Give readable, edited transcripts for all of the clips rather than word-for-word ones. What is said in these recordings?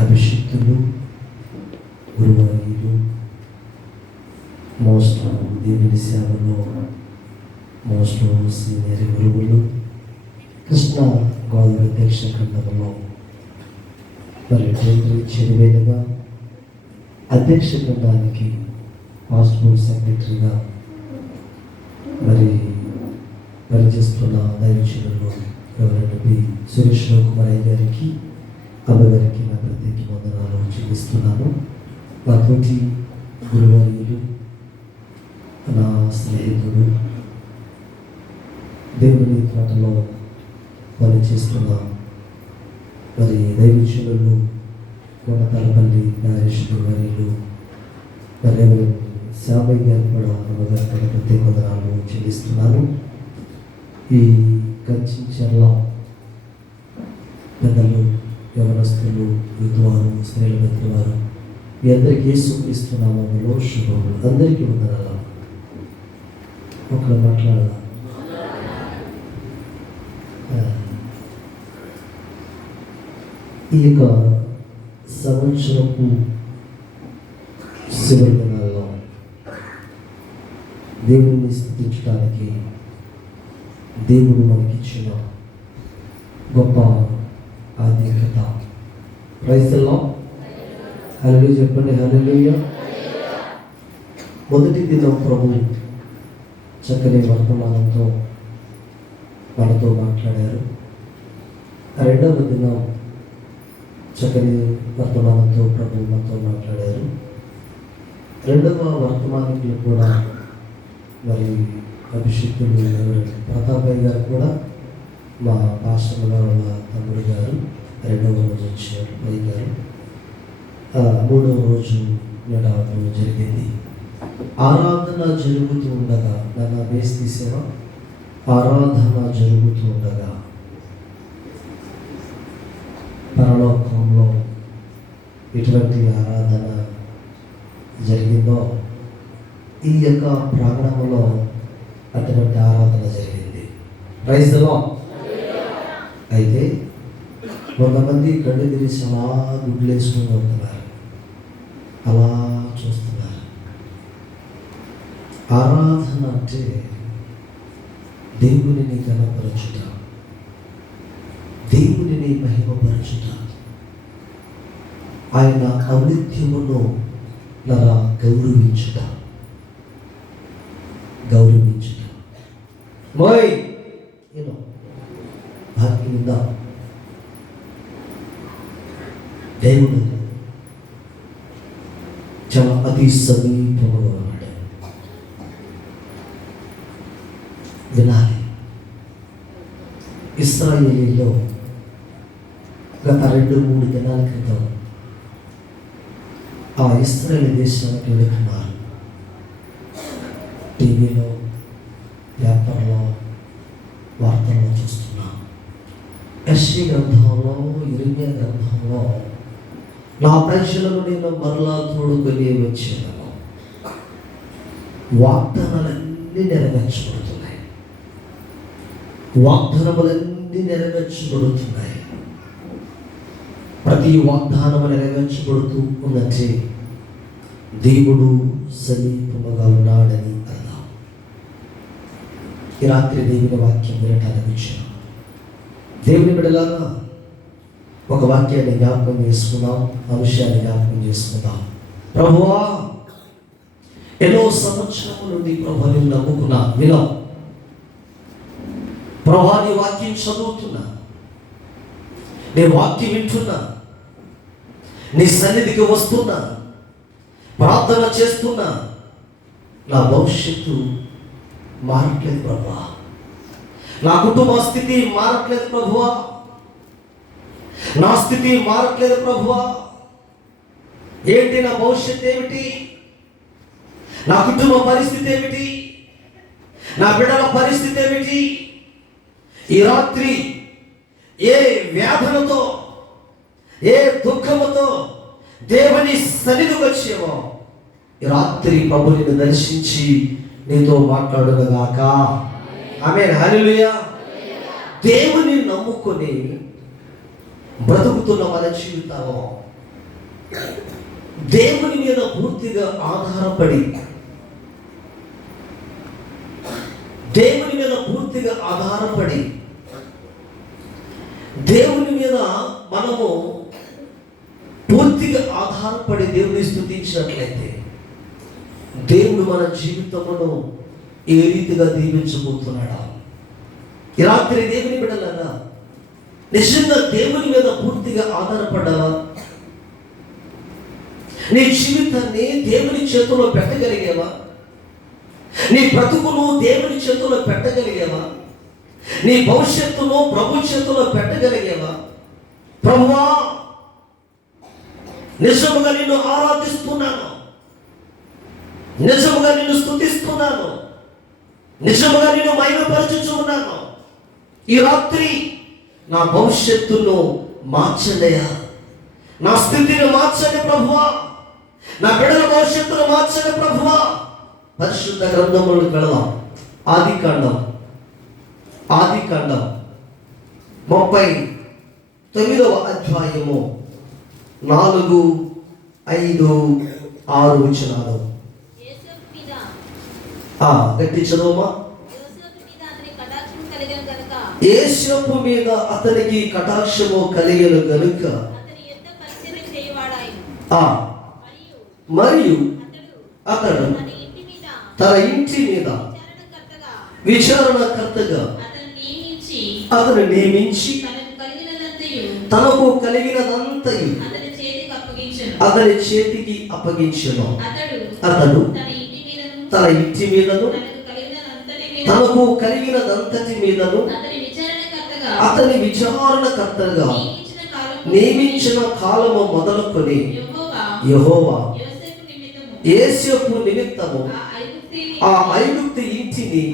అభిషిక్తులు, గురువారీలు, most దేవుని సేవలో most senior గురువులు, కృష్ణా గోదావరి అధ్యక్ష ఖండంలో మరి చెరువేలుగా అధ్యక్ష ఖండానికి పాస్పోర్ట్ సెక్రటరీగా మరి పనిచేస్తున్న దైవజనులు ఎవరైనా సురేష్ కుమార్ గారికి, అమ్మ గారికి నా ప్రత్యేక వందనాలు చెల్లిస్తున్నాను. నా తోటి గురువారీలు, నా స్నేహితుడు, దేవుని తోటలో పనిచేస్తున్న మరి దైవజనులు కోనతలపల్లి నాగేశ్వర వారీలు, మరి శామయ్య గారు కూడా అమ్మగారి ప్రత్యేక వందనాలు చెల్లిస్తున్నాను. ఈ కంచెల పెద్దలు, యవనస్తులు, యుద్ధవారు, స్త్రీల మిత్రువారు, మీ అందరికీ యేసుక్రీస్తునామములో శుభములు. అందరికీ వందనాలు. ఒకరు మాట్లాడాలి. ఈ యొక్క సంవత్సరపు చివరి దినాల్లో దేవుడిని స్తుతించడానికి దేవుడు మనకిచ్చిన గొప్ప ఆధిక్యత. Praise the Lord. హల్లెలూయా చెప్పండి. హల్లెలూయా. మొదటి దినం ప్రభు చక్కని వర్తమానంతో మనతో మాట్లాడారు. రెండవ దినం చక్కని వర్తమానంతో ప్రభు మనతో మాట్లాడారు. రెండవ వర్తమానికులు కూడా మరి అభిషేకులు ప్రతాపయ్య గారు కూడా మా పాస్టర్ గారు వాళ్ళ తమ్ముడు గారు రెండవ రోజు వచ్చారు. అయ్య గారు మూడవ రోజు రావడం జరిగింది. ఆరాధన జరుగుతూ ఉండగా, నన్ను వేసి తీసేవా, ఆరాధన జరుగుతూ ఉండగా పరలోకంలో ఎటువంటి ఆరాధన జరిగిందో ఈ యొక్క ప్రాంగణంలో అటువంటి ఆరాధన జరిగింది. Praise the lord. అయితే కొంతమంది కళ్ళు తెరిచి అలా గుడ్లేసుకుని ఉంటున్నారు, అలా చూస్తున్నారు. ఆరాధన అంటే దేవునిని ఘనపరచుట, దేవునిని మహిమపరచుట, ఆయన ఔన్నత్యమును గౌరవించుట. భాగ్యంగా దేవుడు చాలా అతి సమీపంలో ఉన్నాడు. వినాలి. ఇశ్రాయేలీలో గత 2-3 దినాల క్రితం ఆ ఇశ్రాయేలు దేశానికి వెళుతున్నారు. టీవీలో, పేపర్లో, వార్తల్లో చూస్తున్నాం. యెషయా గ్రంథంలో, ఇర్మీయా గ్రంథంలో నా ప్రజలను నేను మరలా తోడుకొని వచ్చాను. వాగ్దానాలన్నీ నెరవేర్చబడుతున్నాయి. వాగ్దానములన్నీ నెరవేర్చబడుతున్నాయి. ప్రతి వాగ్దానము నెరవేర్చబడుతూ ఉన్నట్టే దేవుడు సమీపముగా ఉన్నాడని అర్థం. ఈ రాత్రి దేవుని వాక్యం వినటానికి వచ్చాను. దేవుని బిడ్డలారా, ఒక వాక్యాన్ని జ్ఞాపకం చేసుకుందాం, అంశాన్ని జ్ఞాపకం చేసుకుందాం. ప్రభువా, ఎన్నో సంవత్సరముల నుండి ప్రభు నిన్ను నమ్ముకున్నా, వినో ప్రభువా, నీ వాక్యం చదువుతున్నా, నేను వాక్యం వింటున్నా, నీ సన్నిధికి వస్తున్నా, ప్రార్థన చేస్తున్నా, నా భవిష్యత్తు మారట్లేదు ప్రభువా, నా కుటుంబ స్థితి మారట్లేదు ప్రభువా, నా స్థితి మారట్లేదు ప్రభువా. ఏంటి నా భవిష్యత్తు ఏమిటి? నా కుటుంబ పరిస్థితి ఏమిటి? నా బిడ్డల పరిస్థితి ఏమిటి? ఈ రాత్రి ఏ వేదనతో, ఏ దుఃఖముతో దేవుని సన్నిధికి వచ్చేవో, ఈ రాత్రి ప్రభు నిన్ను దర్శించి నీతో మాట్లాడుగాక. ఆమేన్. హల్లెలూయా. దేవుని నమ్ముకొని బ్రతుకుతున్న మన జీవితాలు దేవుని మీద పూర్తిగా ఆధారపడి, దేవుని మీద పూర్తిగా ఆధారపడి, దేవుని మీద మనము పూర్తిగా ఆధారపడి దేవుని స్తుతించినట్లయితే దేవుడు మన జీవితమును ఏ రీతిగా దీవించబోతున్నాడా? ఈ రాత్రి దేవుని బిడ్డలారా, నిజంగా దేవుని మీద పూర్తిగా ఆధారపడ్డావా? నీ జీవితాన్ని దేవుని చేతుల్లో పెట్టగలిగేవా? నీ బ్రతుకును దేవుని చేతుల్లో పెట్టగలిగేవా? నీ భవిష్యత్తును ప్రభు చేతుల్లో పెట్టగలిగేవా? ప్రభువా, నిజముగా నిన్ను ఆరాధిస్తున్నాను, నిజముగా నిన్ను స్తుతిస్తున్నాను, నిజముగా నిన్ను మహిమపరచుచు ఉన్నాను. ఈ రాత్రి నా భవిష్యత్తును మార్చండియా, నా స్థితిని మార్చండి ప్రభువా, నా బిడ్డల భవిష్యత్తును మార్చండి ప్రభువా. పరిశుద్ధ గ్రంథములకు వెళదాం. ఆదికాండం 39వ అధ్యాయము 4, 5, 6 వచనాలు. గట్టి చదువుమా. యోసేపు మీద అతనికి కటాక్షము కలిగెను గనుక మరియు అతడు తన ఇంటి మీద విచారణకర్తగా అతను నియమించి తనకు కలిగినదంతయు అతని చేతికి అప్పగించెను. అతడు తన ఇంటి మీదను తనకు కలిగినదంతటి మీదను అతని విచారణకర్తగా నియమించిన కాలము మొదలుకొని యెహోవా యోసేపు నిమిత్తము ఆ ఐగుప్తు ఇంటిని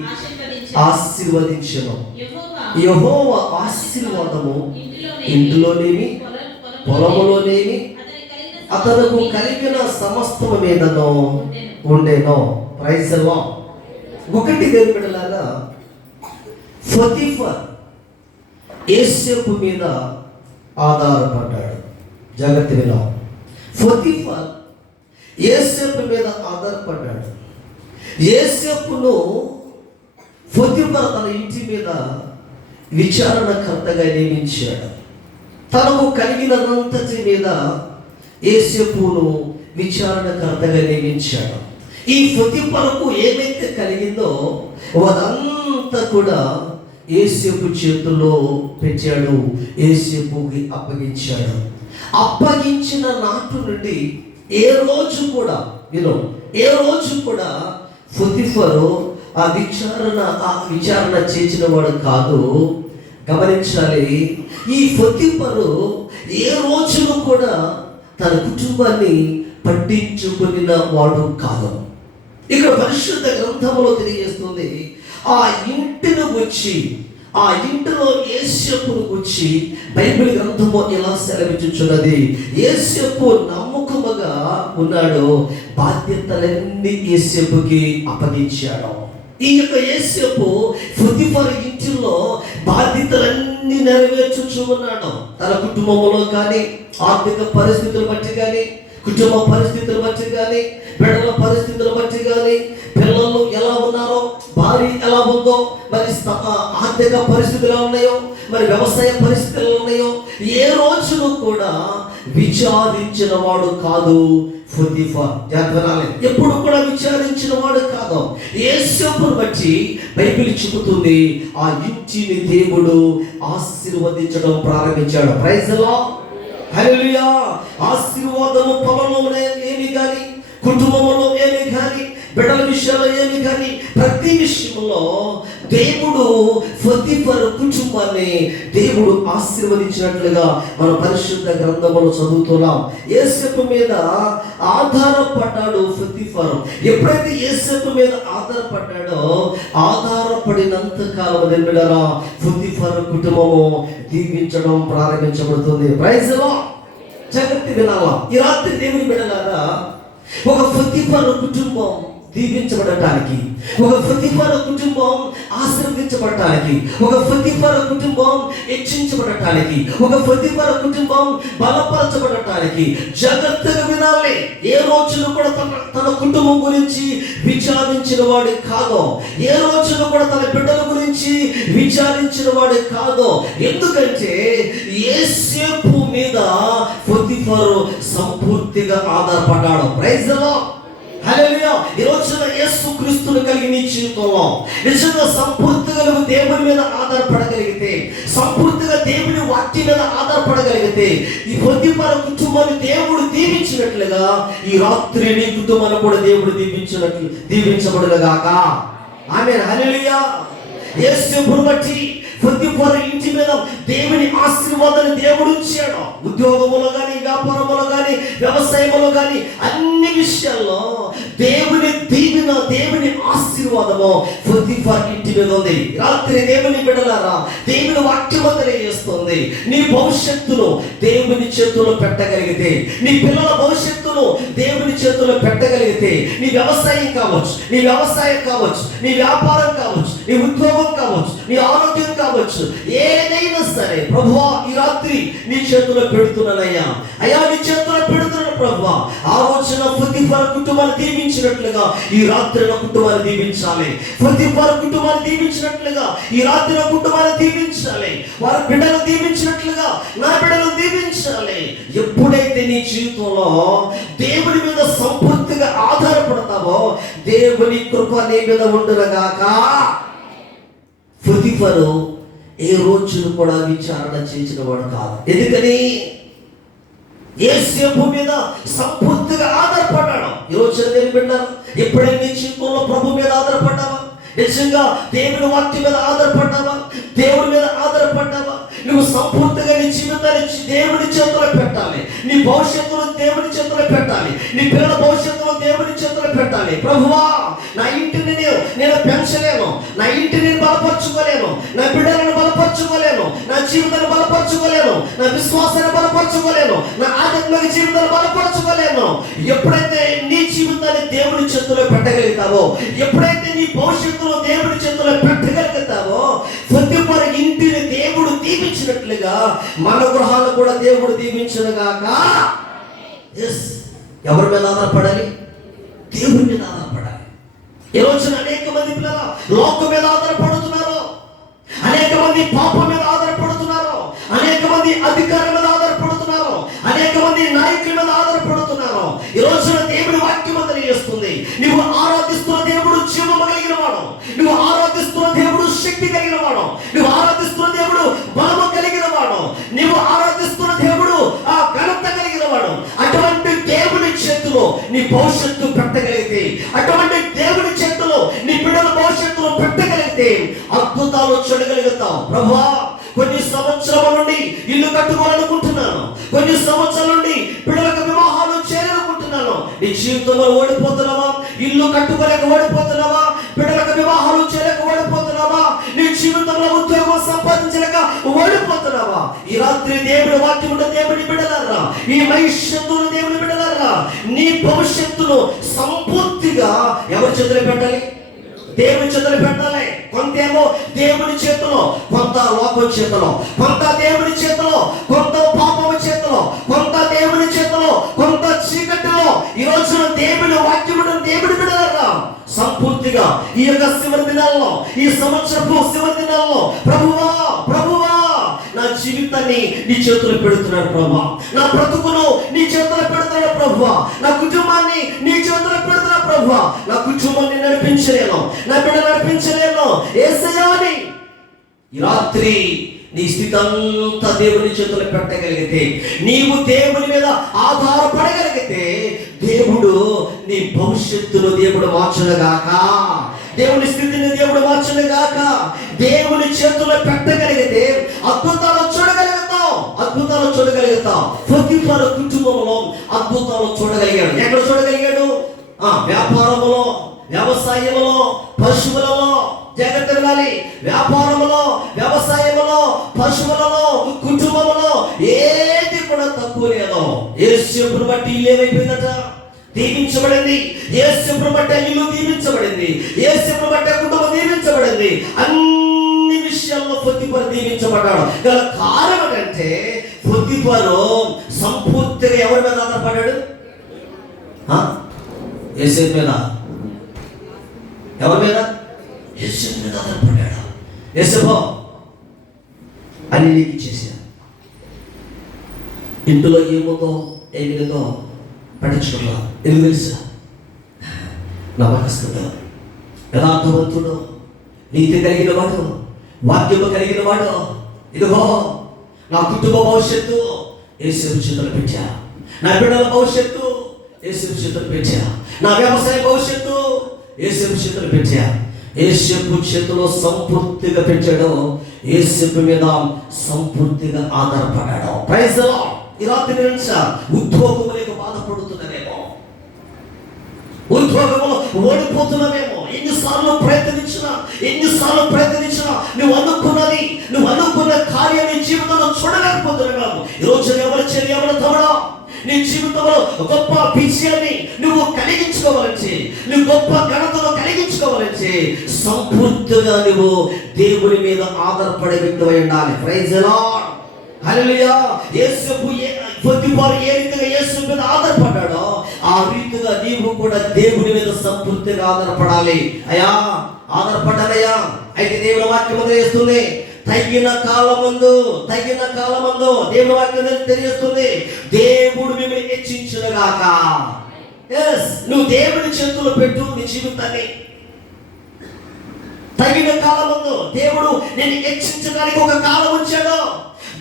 ఆశీర్వదించెను. యెహోవా ఆశీర్వాదము ఇంటిలోనేమి పొలములోనేమి అతనికి కలిగిన సమస్తము మీదను ఉండెను. Praise the lord. ఒకటి దేవుని బిడ్డలారా, పొతిఫర్ యోసేపు మీద ఆధారపడ్డాడు. జాగ్రత్త విను. పొతిఫర్ యోసేపు మీద ఆధారపడ్డాడు. యోసేపును పొతిఫర్ తన ఇంటి మీద విచారణకర్తగా నియమించాడు. తనకు కలిగినంతటి మీద యోసేపును విచారణకర్తగా నియమించాడు. ఈ పొతిఫరుకు ఏమైతే కలిగిందో అదంతా కూడా యోసేపు చేతుల్లో పెట్టాడు, యోసేపుకి అప్పగించాడు. అప్పగించిన నాటి నుండి ఏ రోజు కూడా పొతిఫరు ఆ విచారణ చేసిన వాడు కాదు. గమనించాలి, ఈ పొతిఫరు ఏ రోజును కూడా తన కుటుంబాన్ని పట్టించుకున్న వాడు కాదు. ఇక్కడ పరిశుద్ధ గ్రంథంలో తెలియజేస్తుంది, ఆ ఇంటిని గురించి, ఆ ఇంటిలో యోసేపును గురించి బైబిల్ గ్రంథము ఎలా సెలవిచ్చుచున్నది. యోసేపు నమ్మకముగా ఉన్నాడు, బాధ్యతలన్నీ యోసేపుకి అప్పగించాడు. ఈ యొక్క యోసేపు పొతిఫర్ ఇంటిలో బాధ్యతలన్నీ నెరవేర్చుచు ఉన్నాడు. తన కుటుంబంలో కానీ, ఆర్థిక పరిస్థితులు బట్టి కానీ, కుటుంబ పరిస్థితులు బట్టి కానీ, బిడ్డల పరిస్థితులు బట్టి కానీ, పిల్లలు ఎలా ఉన్నారో, భార్య ఎలా ఉందో, మరి ఆర్థిక పరిస్థితులు ఎలా ఉన్నాయో, మరి వ్యవసాయ పరిస్థితులు ఉన్నాయో, ఏ రోజును కూడా విచారించిన వాడు కాదు పొతిఫర్. జాగ్రత్త, ఎప్పుడు కూడా విచారించిన వాడు కాదు. యోసేపును బట్టి బైబిల్ చెబుతుంది, ఆ ఇంటిని దేవుడు ఆశీర్వదించడం ప్రారంభించాడు. Praise the Lord. హల్లెలూయా. ఆశీర్వాదము పొలంలో ఏమి కానీ, కుటుంబంలో ఏమి కానీ, బిడ్డల విషయంలో ఏమి కానీ, ప్రతి విషయంలో దేవుడు పొతిఫర్ కుటుంబాన్ని దేవుడు ఆశీర్వదించినట్లుగా మన పరిశుద్ధ గ్రంథంలో చదువుతున్నాం. యోసేపు మీద ఆధారపడ్డాడు పొతిఫర్. ఎప్పుడైతే యోసేపు మీద ఆధారపడ్డాడో, ఆధారపడినంత కాలం బిడ్డలారా పొతిఫర్ కుటుంబము దీవించడం ప్రారంభించబడుతుంది. Praise the lord. జాగ్రత్త వినాలా. ఈ రాత్రి దేవుని బిడ్డలారా, ఒక పొతిఫర్ కుటుంబం దీవించబడటానికి, ఒక పొతిఫారు కుటుంబం ఆశీర్వదించబడటానికి, ఒక పొతిఫారు కుటుంబం హెచ్చించబడటానికి, ఒక పొతిఫారు కుటుంబం బలపరచబడటానికి జాగ్రత్తగా వినాలి. ఏ రోజును కూడా తన కుటుంబం గురించి విచారించిన వాడు కాదు. ఏ రోజును కూడా తన బిడ్డల గురించి విచారించిన వాడు కాదు. ఎందుకంటే యోసేపు మీద పొతిఫారు సంపూర్తిగా ఆధారపడ్డాడు. ప్రైజ్ ది లార్డ్, హల్లెలూయా. ఈ రోజున యేసుక్రీస్తును కలిగి నీ జీవితంలో నిజంగా సంపూర్తిగా నువ్వు దేవుని మీద ఆధారపడగలిగితే, సంపూర్తిగా దేవుని వాక్యం మీద ఆధారపడగలిగితే, ఈ పొతిఫారు కుటుంబాన్ని దేవుడు దీవించినట్లుగా ఈ రాత్రి నీ కుటుంబాన్ని కూడా దేవుడు దీవించబడుగాక. ఆమేన్, హల్లెలూయా. యేసును బట్టి పొతిఫారు ఇంటి మీద దేవుని ఆశీర్వాదాన్ని దేవుడు ఇచ్చాడు. ఉద్యోగములో కానీ, వ్యాపారములో కానీ, వ్యవసాయములో కానీ అన్ని విషయాల్లో దేవుని దీవెన, దేవుని ఆశీర్వాదము పొతిఫారు ఇంటి మీద ఉంది. రాత్రి దేవుని బిడ్డలారా, దేవుని వాక్యము తెలియజేస్తుంది, నీ భవిష్యత్తును దేవుని చేతుల్లో పెట్టగలిగితే, నీ పిల్లల భవిష్యత్తును దేవుని చేతుల్లో పెట్టగలిగితే, నీ వ్యవసాయం కావచ్చు, నీ వ్యవసాయం కావచ్చు, నీ వ్యాపారం కావచ్చు, నీ ఉద్యోగం కావచ్చు, నీ ఆరోగ్యం కావచ్చు, ఏదైనా సరే ప్రభువా ఈ రాత్రి నీ చేతుల్లో పెడుతున్నానయ్యా, అయ్యా నీ చేతుల్లో పెడుతున్నాను ప్రభువా. ఆ రోజున పొతిఫారు కుటుంబాన్ని దీవించినట్లుగా ఈ రాత్రి నా కుటుంబాన్ని దీవించాలి. పొతిఫారు కుటుంబాన్ని దీవించినట్లుగా ఈ రాత్రి నా కుటుంబాన్ని దీవించాలి. వారి బిడ్డలు దీవించినట్లుగా నా బిడ్డలు దీవించాలి. ఎప్పుడైతే నీ జీవితంలో దేవుని మీద సంపూర్తిగా ఆధారపడతావో దేవుని కృప నీ మీద ఉండునుగాక. పొతిఫారు ఏ రోజును కూడా విచారణ చేసిన వాడు కాదు. ఎందుకని యోసేపు మీద సంపూర్తిగా ఆధారపడ్డాడు. ఈ రోజున నేను విన్నాను, ఎప్పుడైనా నీ జీవితంలో ప్రభు మీద ఆధారపడ్డావా? నిజంగా దేవుని వాక్యం మీద ఆధారపడ్డావా? దేవుని మీద ఆధారపడ్డావా? నువ్వు సంపూర్తిగా నీ జీవితాన్ని దేవుని చేతుల్లో పెట్టాలి. నీ భవిష్యత్తును దేవుని చేతుల్లో పెట్టాలి. నీ పిల్లల భవిష్యత్తును దేవుని చేతుల్లో పెట్టాలి. ప్రభువా నా ఇంటిని నేను పెంచలేను, నా ఇంటిని నేను బలపరచుకోలేను, నా బిడ్డలను బలపరచుకోలేను, నా జీవితాన్ని బలపరచుకోలేను, నా విశ్వాసాన్ని బలపరచుకోలేను, నా ఆధ్యాత్మిక జీవితాన్ని బలపరచుకోలేను. ఎప్పుడైతే నీ జీవితాన్ని దేవుని చేతుల్లో పెట్టగలుగుతావో, ఎప్పుడైతే నీ భవిష్యత్తును దేవుని చేతుల్లో పెట్టగలుగుతావో, పొతిఫారు ఇంటిని దేవుడు దీవించినట్లుగా మన గృహాలు కూడా దేవుడు దీవించునుగాక. ఎవరి మీద ఆధారపడాలి? దేవుని మీద ఆధారపడాలి. ఈ రోజున అనేక మంది పిల్లలు లోకం మీద ఆధారపడుతున్నారు, అనేక మంది పాపం మీద ఆధారపడుతున్నారు, అనేక మంది అధికారం మీద ఆధారపడుతున్నారు, అనేక మంది నాయకుల మీద ఆధారపడుతున్నారు. ఈ రోజున దేవుని వాక్యం తెలియజేస్తుంది, నువ్వు ఆరాధిస్తున్న దేవుడు జీవము కలిగిన వాడు, నువ్వు ఆరాధిస్తున్న దేవుడు శక్తి కలిగిన వాడు, నువ్వు ఆరాధిస్తున్న దేవుడు బలము కలిగిన వాడు, నువ్వు ఆరాధిస్తున్న దేవుడు ఆ ఘనత కలిగిన వాడు. అటువంటి దేవుని చేతిలో నీ భవిష్యత్తు పెట్టగలిగితే, అటువంటి దేవుని చేతిలో నీ బిడ్డల భవిష్యత్తులో పెట్టగలిగితే అద్భుతాలు చూడగలుగుతాం. ప్రభువా కొన్ని సంవత్సరాల నుండి ఇల్లు కట్టుకోవాలనుకుంటున్నాను, కొన్ని సంవత్సరాల నుండి పిల్లలకు వివాహాలు చేయాలనుకుంటున్నాను. నీ జీవితంలో ఓడిపోతున్నావా? ఇల్లు కట్టుకోలేక ఓడిపోతున్నావా? పిల్లలకు వివాహాలు చేయలేక ఓడిపోతున్నావా? నీ జీవితంలో ఉద్యోగం సంపాదించలేక ఓడిపోతున్నావా? ఈ రాత్రి దేవుని వాక్యం ఉన్న దేవుని బిడ్డలారా, ఈ భవిష్యత్తును దేవుని బిడ్డలారా, నీ భవిష్యత్తును సంపూర్తిగా ఎవరి చేతులు పెట్టాలి? దేవుని చేతులు పెట్టాలి. కొంతేమో దేవుని చేతిలో, కొంత లోకం చేతిలో, కొంత దేవుని చేతిలో, కొంత పాపం చేతిలో, కొంత దేవుని చేతిలో, కొంత చీకటిలో. ఈ రోజున దేవుని వాక్యమును దేవుని బిడ్డలారా సంపూర్తిగా ఈ యొక్క చివరి దినాల్లో, ఈ సంవత్సరపు చివరి దినాల్లో ప్రభువా ప్రభువా నా జీవితాన్ని నీ చేతులు పెడుతున్నాను ప్రభువా, నా బ్రతుకును నీ చేతులు పెడుతున్నాను ప్రభువా, నా కుటుంబాన్ని నీ చేతులు పెడుతున్నా ప్రభువా, నా కుటుంబాన్ని నడిపించలేను, నా బిడ్డ నడిపించలేను యేసయ్యా అని ఈ రాత్రి నీ స్థితి అంతా దేవుని చేతులు పెట్టగలిగితే, నీవు దేవుని మీద ఆధారపడగలిగితే దేవుడు నీ భవిష్యత్తును దేవుడు మార్చునుగాక, దేవుని స్థితిని దేవుడు మార్చునుగాక. దేవుని చేతుల్లో పెట్టగలిగితే అద్భుతాలు చూడగలుగుతాం, అద్భుతాలు చూడగలుగుతాం. పొతిఫారు కుటుంబంలో అద్భుతాలు చూడగలిగాడు. ఎక్కడ చూడగలిగాడు? వ్యాపారములో, వ్యవసాయములో, పశువులలో. జాగ్రత్త వినాలి. వ్యాపారములో, వ్యవసాయములో, పశువులలో, కుటుంబములో ఏది కూడా తక్కువ లేదు. యేసుని బట్టి ఇల్లు ఏమైపోయిందట? దీవించబడింది. యేసును బట్టే ఇల్లు దీవించబడింది. యేసును బట్టే కుటుంబం దీవించబడింది. అన్ని విషయాల్లో పొత్తిఫరు దీవించబడ్డాడు. గల కారణం అంటే పొత్తిఫరు సంపూర్తిగా ఎవరి మీద ఆధారపడ్డాడు? యేసు మీద. ఎవరి మీద? యేసు మీద ఆధారపడ్డాడు. యేసుపో అని నీకు ఇచ్చేసాను. ఇంట్లో ఏముందో ఏమి లేదో పట్టించుకున్నా. ఎందుకు తెలుసా? నమ్మకస్తుడు, యథార్థవంతుడు, నీతి కలిగిన వాడు, వాక్యము కలిగిన వాడు. ఇదిగో నా కుటుంబ భవిష్యత్తు యేసు చేతులు పెట్టా. నా బిడ్డల భవిష్యత్తు యేసు చేతులు పెట్టా. నా వ్యవసాయ భవిష్యత్తు యేసు చేతులు పెట్టా. యేసు చేతిలో సంపూర్తిగా పెట్టాడు. యేసు మీద సంపూర్తిగా ఆధారపడ్డాడు. Praise the lord. ఈ రాత్రి నుంచి ఉద్యోగము లేక బాధపడుతున్నావేమో, ఉద్యోగంలో ఓడిపోతున్నావేమో. ఎన్నిసార్లు ప్రయత్నించినా నువ్వు అనుకున్న కార్యం నీ జీవితంలో చూడలేకపోతున్నావు. ఈరోజు ఎవరు చెల్లి, ఎవరు తమడా, నీ జీవితంలో గొప్ప విజయాన్ని నువ్వు కలిగించుకోవాలంటే, నువ్వు గొప్ప ఘనతను కలిగించుకోవాలంటే సంపూర్తిగా నువ్వు దేవుని మీద ఆధారపడే వ్యక్తివై ఉండాలి. Praise the Lord. హల్లెలూయా. పొత్తిఫరు ఏ రీతిగా యేసు మీద ఆధారపడ్డాడో ఆ రీతిగా నీవు కూడా దేవుని మీద సంపూర్తిగా ఆధారపడాలి. అయ్యా ఆధారపడ్డానయ్యా. అయితే దేవుని వాక్యం తెలియజేస్తుంది, తగిన కాలమందు దేవుని వాక్యం తెలియజేస్తుంది, దేవుడు మిమ్మల్ని హెచ్చించునుగాక. నువ్వు దేవుని చేతుల్లో పెట్టు నీ జీవితాన్ని. తగిన కాలమందు దేవుడు నేను హెచ్చించడానికి ఒక కాలం ఉంచాడు.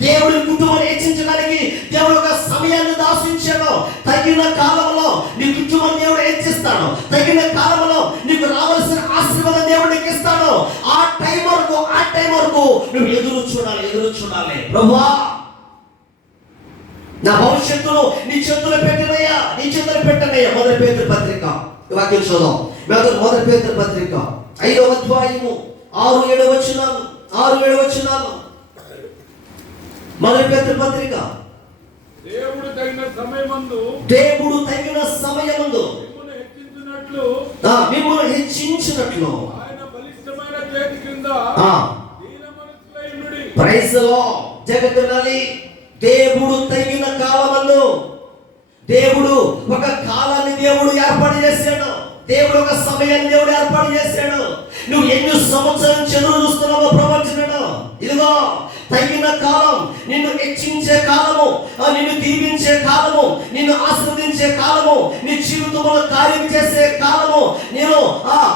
దేవుడి కుటుంబాన్ని హెచ్చించడానికి దేవుడు ఒక సమయాన్ని దాసించాడు. తగిన కాలంలో నీ కుటుంబాన్ని దేవుడు హెచ్చిస్తాడు. తగిన కాలంలో నీకు రావాల్సిన ఆశీర్వాదం దేవుడు నీకు ఇస్తాడు. ఆ టైం వరకు నువ్వు ఎదురు చూడాలి. ప్రభువా, నా భవిష్యత్తును నీ చేతుల్లో పెట్టనయ్యా. మొదటి పేతురు పత్రిక వాక్యం చూద్దాం. మొదటి పేతురు పత్రిక 5వ అధ్యాయము 6-7 వచనాలు. మొదటి పేతురు పత్రిక. దేవుడు తగిన సమయమందు మిమ్మల్ని హెచ్చించినట్లు ఆయన బలిష్టమైన చేతి కింద దీన మనస్సులై ఉండుడి. Praise the lord. జగత్తుನಲ್ಲಿ దేవుడు తగిన కాలమందు, దేవుడు ఒక కాలాన్ని దేవుడు ఏర్పాటు చేశాడు. దేవుడు ఒక సమయాన్ని దేవుడు ఏర్పాటు చేశాడు. నువ్వు ఎన్ని సంవత్సరం ఎదురు చూస్తున్నావో ప్రవచనడు. ఇదిగో తగిన కాలం, నిన్ను హెచ్చించే కాలము, నిన్ను దీవించే కాలము, నిన్ను ఆశీర్వదించే కాలము, నీ జీవితంలో కార్యం చేసే కాలము నేను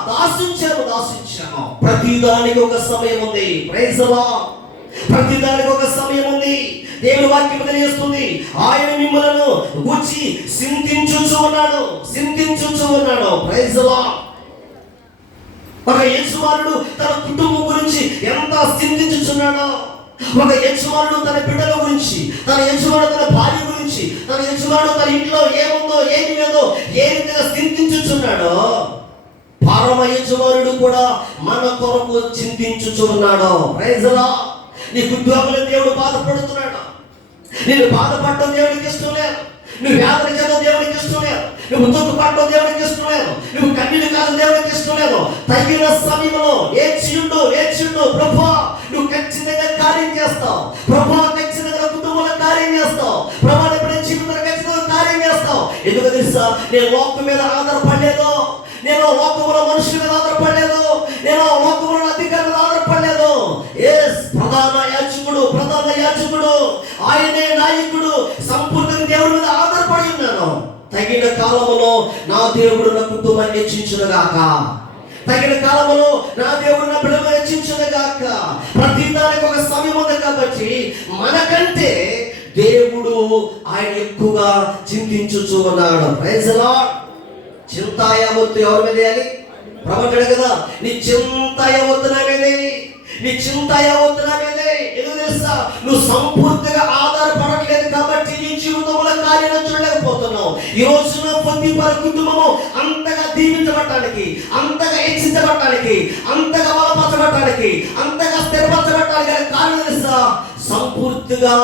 దాసించాను. ప్రతిదానికి ఒక సమయం ఉంది. Praise the lord. ప్రతిదానికి ఒక సమయం ఉంది. దేవుని వాక్యం తెలియజేస్తుంది, ఆయన మిమ్మలను గూర్చి చింతించుచు ఉన్నాడు. Praise the lord. ఒక యజమానుడు తన కుటుంబం గురించి ఎంత చింతించుచున్నాడో, ఒక యజమానుడు తన బిడ్డల గురించి, తన యజమానుడు తన భార్య గురించి, తన యజమానుడు తన ఇంట్లో ఏముందో ఏమి లేదో ఏ రీతిగా చింతించుచున్నాడో, పరమ యజమానుడు కూడా మన కొరకు చింతించుచున్నాడు. Praise the lord. నీ ఉద్యోగంలో దేవుడు బాధపడుతున్నాడు. నేను బాధపడటం దేవుడికి ఇష్టం లేదు. నువ్వు వ్యాధులు చేయడం దేవుడికి ఇష్టం లేదు. నువ్వు దుఃఖపడటం దేవుడికి ఇష్టం లేదు. నువ్వు కన్నీళ్ళు కాదు దేవుడికి ఇష్టం లేదు. తగిన సమయంలో ఏడ్చిండు ప్రభువా, నువ్వు ఖచ్చితంగా కార్యం చేస్తావు. ప్రభువా, ఖచ్చితంగా కుటుంబంలో కార్యం చేస్తావు. ప్రభువా, ఎప్పుడైనా జీవితంలో ఖచ్చితంగా కార్యం చేస్తావు. ఎందుకు తెలుసా? నేను లోకం మీద ఆధారపడలేదు. నేను లోకంలో మనుషుల మీద ఆధారపడలేదు. నేను లోకంలో అధికారుల మీద ఆధారపడలేదు. ప్రధాన యాజకుడు ఆయనే నాయకుడు. సంపూర్ణంగా దేవుడి మీద ఆధారపడి ఉన్నాను. తగిన కాలంలో నా దేవుడు నా కుటుంబాన్ని హెచ్చించునుగాక. తగిన కాలంలో నా దేవుడు నా బిడ్డలను హెచ్చించునుగాక. ప్రతి దానికి ఒక సమయం ఉంది కాబట్టి మనకంటే దేవుడు ఆయన ఎక్కువగా చింతించుచు ఉన్నాడు. Praise the lord. చింతాయావత్తు ఎవరి మీద వేయాలి? ప్రవక్తుడు కదా, నీ చింతాయావత్తు నా మీదే. ఎందుకు తెలుసా? నువ్వు సంపూర్తిగా ఆధారపడట్లేదు కాబట్టి నీ జీవితంలో కార్యాలను చూడలేకపోతున్నావు. ఈ రోజున పొత్తిఫరు కుటుంబము అంతగా దీవించబడటానికి, అంతగా హెచ్చించబడటానికి, అంతగా బలపరచబడటానికి, అంతగా స్థిరపరచబడటానికి కారణం తెలుసా? సంపూర్తిగా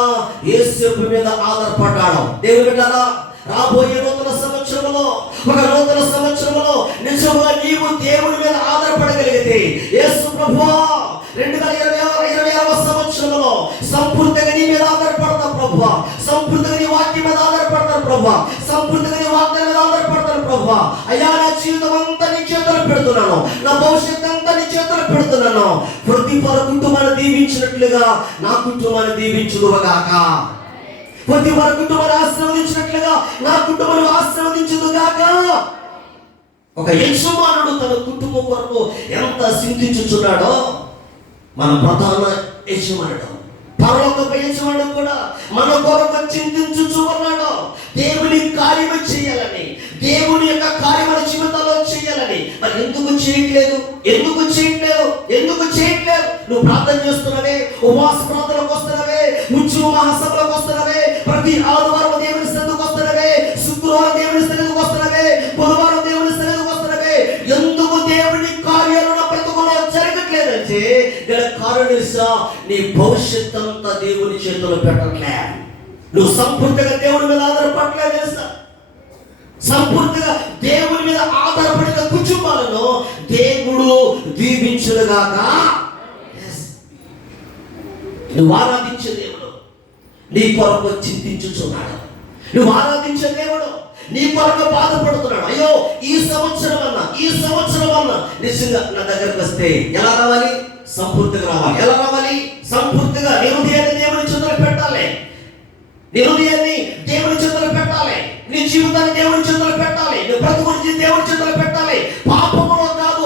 యేసు మీద ఆధారపడ్డాడు. దేవుని బిడ్డలారా, రాబోయే నూతన సంవత్సరంలో, ఒక నూతన సంవత్సరంలో నిజంగా నీవు దేవుని మీద ఆధారపడగలిగితే, యేసు ప్రభువా 2020వ సంవత్సరంలో సంపూర్తిగా నీ మీద ఆధారపడతా ప్రభువా, సంపూర్తిగా నీ వాక్యం మీద ఆధారపడతాను ప్రభువా, సంపూర్తిగా నీ వాక్యం మీద ఆధారపడతాను ప్రభువా. అయ్యా, నా జీవితం అంతా నీ చేతులు పెడుతున్నాను, నా భవిష్యత్తు అంతా నీ చేతులు పెడుతున్నాను. ప్రతి వారి కుటుంబాన్ని దీవించినట్లుగా నా కుటుంబాన్ని దీవించుదుగాక. ప్రతి వారి కుటుంబాన్ని ఆశీర్వదించినట్లుగా నా కుటుంబాన్ని ఆశీర్వదించుదుగాక. ఒక యజమానుడు తన కుటుంబం కొరకు ఎంత చింతించుచున్నాడో, మన ప్రధాన యజమానుడు, పరలోకపు యజమానుడు కూడా మన కొరకు చింతించుచు ఉన్నాడు. దేవుని కార్యము చేయాలని, దేవుని యొక్క కార్యం మన జీవితంలో చేయాలని. మరి ఎందుకు చేయట్లేదు? ఎందుకు చేయట్లేదు? ఎందుకు చేయట్లేదు? నువ్వు ప్రార్థన చేస్తున్నావే, ఉపవాస ప్రార్థనకు వస్తున్నావే, ఉద్యమ మహాసభలకు వస్తున్నావే, ప్రతి ఆదివారం దేవుని సన్నిధికి వస్తున్నావే, శుక్రవారం దేవుని సన్నిధికి వస్తున్నావే, బుధవారం దేవుని సన్నిధికి వస్తున్నావే. ఎందుకు దేవుని కార్యాలు నా బ్రతుకులో జరగట్లేదంటే గల కారణం తెలుసా? నీ భవిష్యత్తు అంతా దేవుని చేతుల్లో పెట్టట్లే. నువ్వు సంపూర్తిగా దేవుని మీద ఆధారపడలేదు తెలుసా? సంపూర్తిగా దేవుని మీద ఆధారపడిన కుటుంబాలను దేవుడు దీవించుగాక. నువ్వు ఆరాధించే దేవుడు నీ కొరకు చింతించుచున్నాడు. నువ్వు ఆరాధించే దేవుడు నీ కొరకు బాధపడుతున్నాడు. అయ్యో, ఈ సంవత్సరం అన్నా నిజంగా నా దగ్గరకు వస్తే ఎలా రావాలి? సంపూర్తిగా రావాలి. ఎలా రావాలి? సంపూర్తిగా నీ హృదయాన్ని దేవుని చేతుల్లో పెట్టాలి. నీ హృదయాన్ని దేవుని చేతుల్లో పెట్టాలి. నీ జీవితాన్ని దేవుని చేతుల్లో పెట్టాలి. నీ బ్రతుకుని దేవుని చేతుల్లో పెట్టాలి. పాపములో కాదు,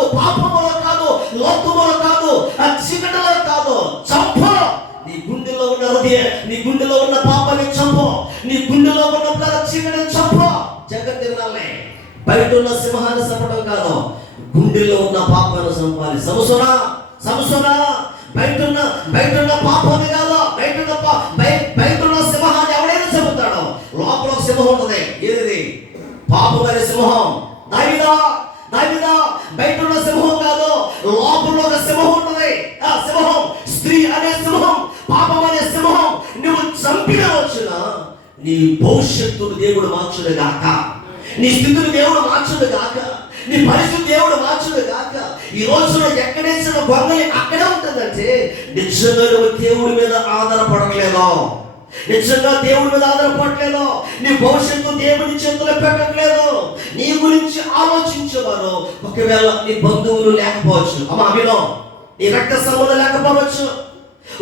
లోకములో కాదు, ఆ చీకటిలో కాదు. చంపు నీ గుండెలో ఉన్న హృదయ, నీ గుండెలో ఉన్న పాపాన్ని చంపు, నీ గుండెలో ఉన్న చీకటిని చంపు. జగత్ తినాలే, బయట ఉన్న సింహాన్ని చంపడం కాదు, గుండెలో ఉన్న పాపాన్ని చంపాలి. సంసోనా బయట ఉన్న పాపాన్ని కాదు, బయట ఉన్న సింహాన్ని ఎవడైనా చంపుతాడు. లోపల సింహం ఉంటుంది. ఏది? పాపం అనే సింహం. దావీదా బయట ఉన్న సింహం కాదు, లోపల ఒక సింహం ఉంటుంది. ఆ సింహం స్త్రీ అనే సింహం, పాపం అనే సింహం. నువ్వు చంపిన వచ్చిన నీ భవిష్యత్తును దేవుడు మార్చుడు గాక, నీ స్థితిని దేవుడు మార్చుడు గాక, నీ పరిస్థితి దేవుడు మార్చుడు గాక. ఈ రోజున ఎక్కడేసిన గొంగలి అక్కడే ఉంటుందంటే నిజంగా నువ్వు దేవుడి మీద ఆధారపడట్లేదో, నిజంగా దేవుడి మీద ఆధారపడలేదు. నీ భవిష్యత్తు దేవుని చేతుల్లో పెట్టట్లేదు. నీ గురించి ఆలోచించేవారు ఒకవేళ నీ బంధువులు లేకపోవచ్చు, అవిలో నీ రక్త సంబంధం లేకపోవచ్చు,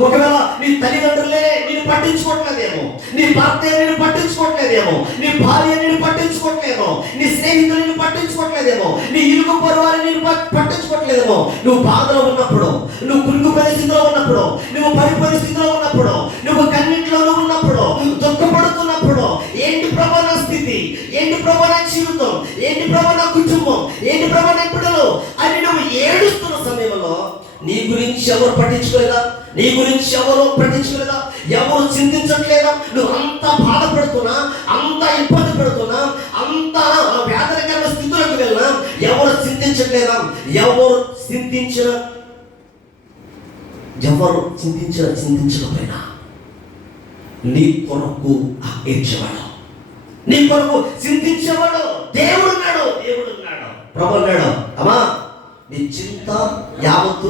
ఒకవేళ నీ తల్లిదండ్రులే నేను పట్టించుకోవట్లేదేమో, నీ భర్త నేను పట్టించుకోవట్లేదేమో, నీ భార్య నేను పట్టించుకోవట్లేదేమో, నీ స్నేహితులు నేను పట్టించుకోవట్లేదేమో, నీ ఇరుగు పొరువారిని నేను పట్టించుకోవట్లేదేమో. నువ్వు బాధలో ఉన్నప్పుడు, నువ్వు కురుగు పరిస్థితిలో ఉన్నప్పుడు, నువ్వు పరిస్థితిలో ఉన్నప్పుడు, నువ్వు కన్నింటిలో ఉన్నప్పుడు, దుఃఖపడుతున్నప్పుడు, ఏంటి ప్రభు నా స్థితి, ఏంటి ప్రభు నా జీవితం, ఏంటి ప్రభు నా కుటుంబం, ఏంటి ప్రభు నా పిల్లలు అని నువ్వు ఏడుస్తున్న సమయంలో నీ గురించి ఎవరు పట్టించుకోలేదా? నీ గురించి ఎవరు పట్టించుకోలేదా? ఎవరు చింతించట్లేదా? నువ్వు అంత బాధపడుతున్నా, అంత ఇబ్బంది పడుతున్నా, అంత వేదనకరమైన స్థితులకు వెళ్ళినా ఎవరు చింతించట్లేదా? ఎవరు చింతించకపోయినా నీ కొరకు ఏడ్చేవాడు, నీ కొరకు చింతించేవాడు దేవుడున్నాడు. ప్రభు అన్నాడు, అమ్మా నీ చింత యావత్తు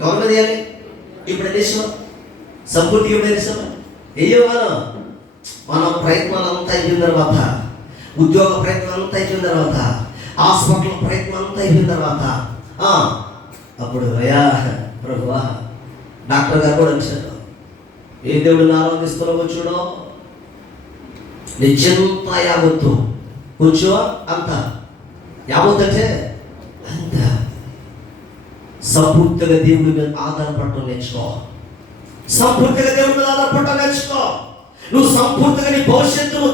గవర్నది అని ఇప్పుడు దేశం సంపూర్తిగా దేశం ఏయవాను. మన ప్రయత్నాలు అంతా అయిపోయిన తర్వాత, ఉద్యోగ ప్రయత్నాలు అంతా అయిపోయిన తర్వాత, హాస్పిటల్ ప్రయత్నం అంతా అయిపోయిన తర్వాత అప్పుడు అయ్యా ప్రభువా డాక్టర్ గారు కూడా వచ్చారు, ఏ దేవుడిని ఆలోచిస్తున్నావో చూడో, నీ చింత యావత్తు కూర్చో అంత యావత్ అంటే అంత సంపూర్తిగా దేవుడి మీద ఆధారపడటం నేర్చుకో. సంపూర్తిగా దేవుడి మీద ఆధారపడటం నేర్చుకో. నువ్వు సంపూర్తిగా నీ భవిష్యత్తును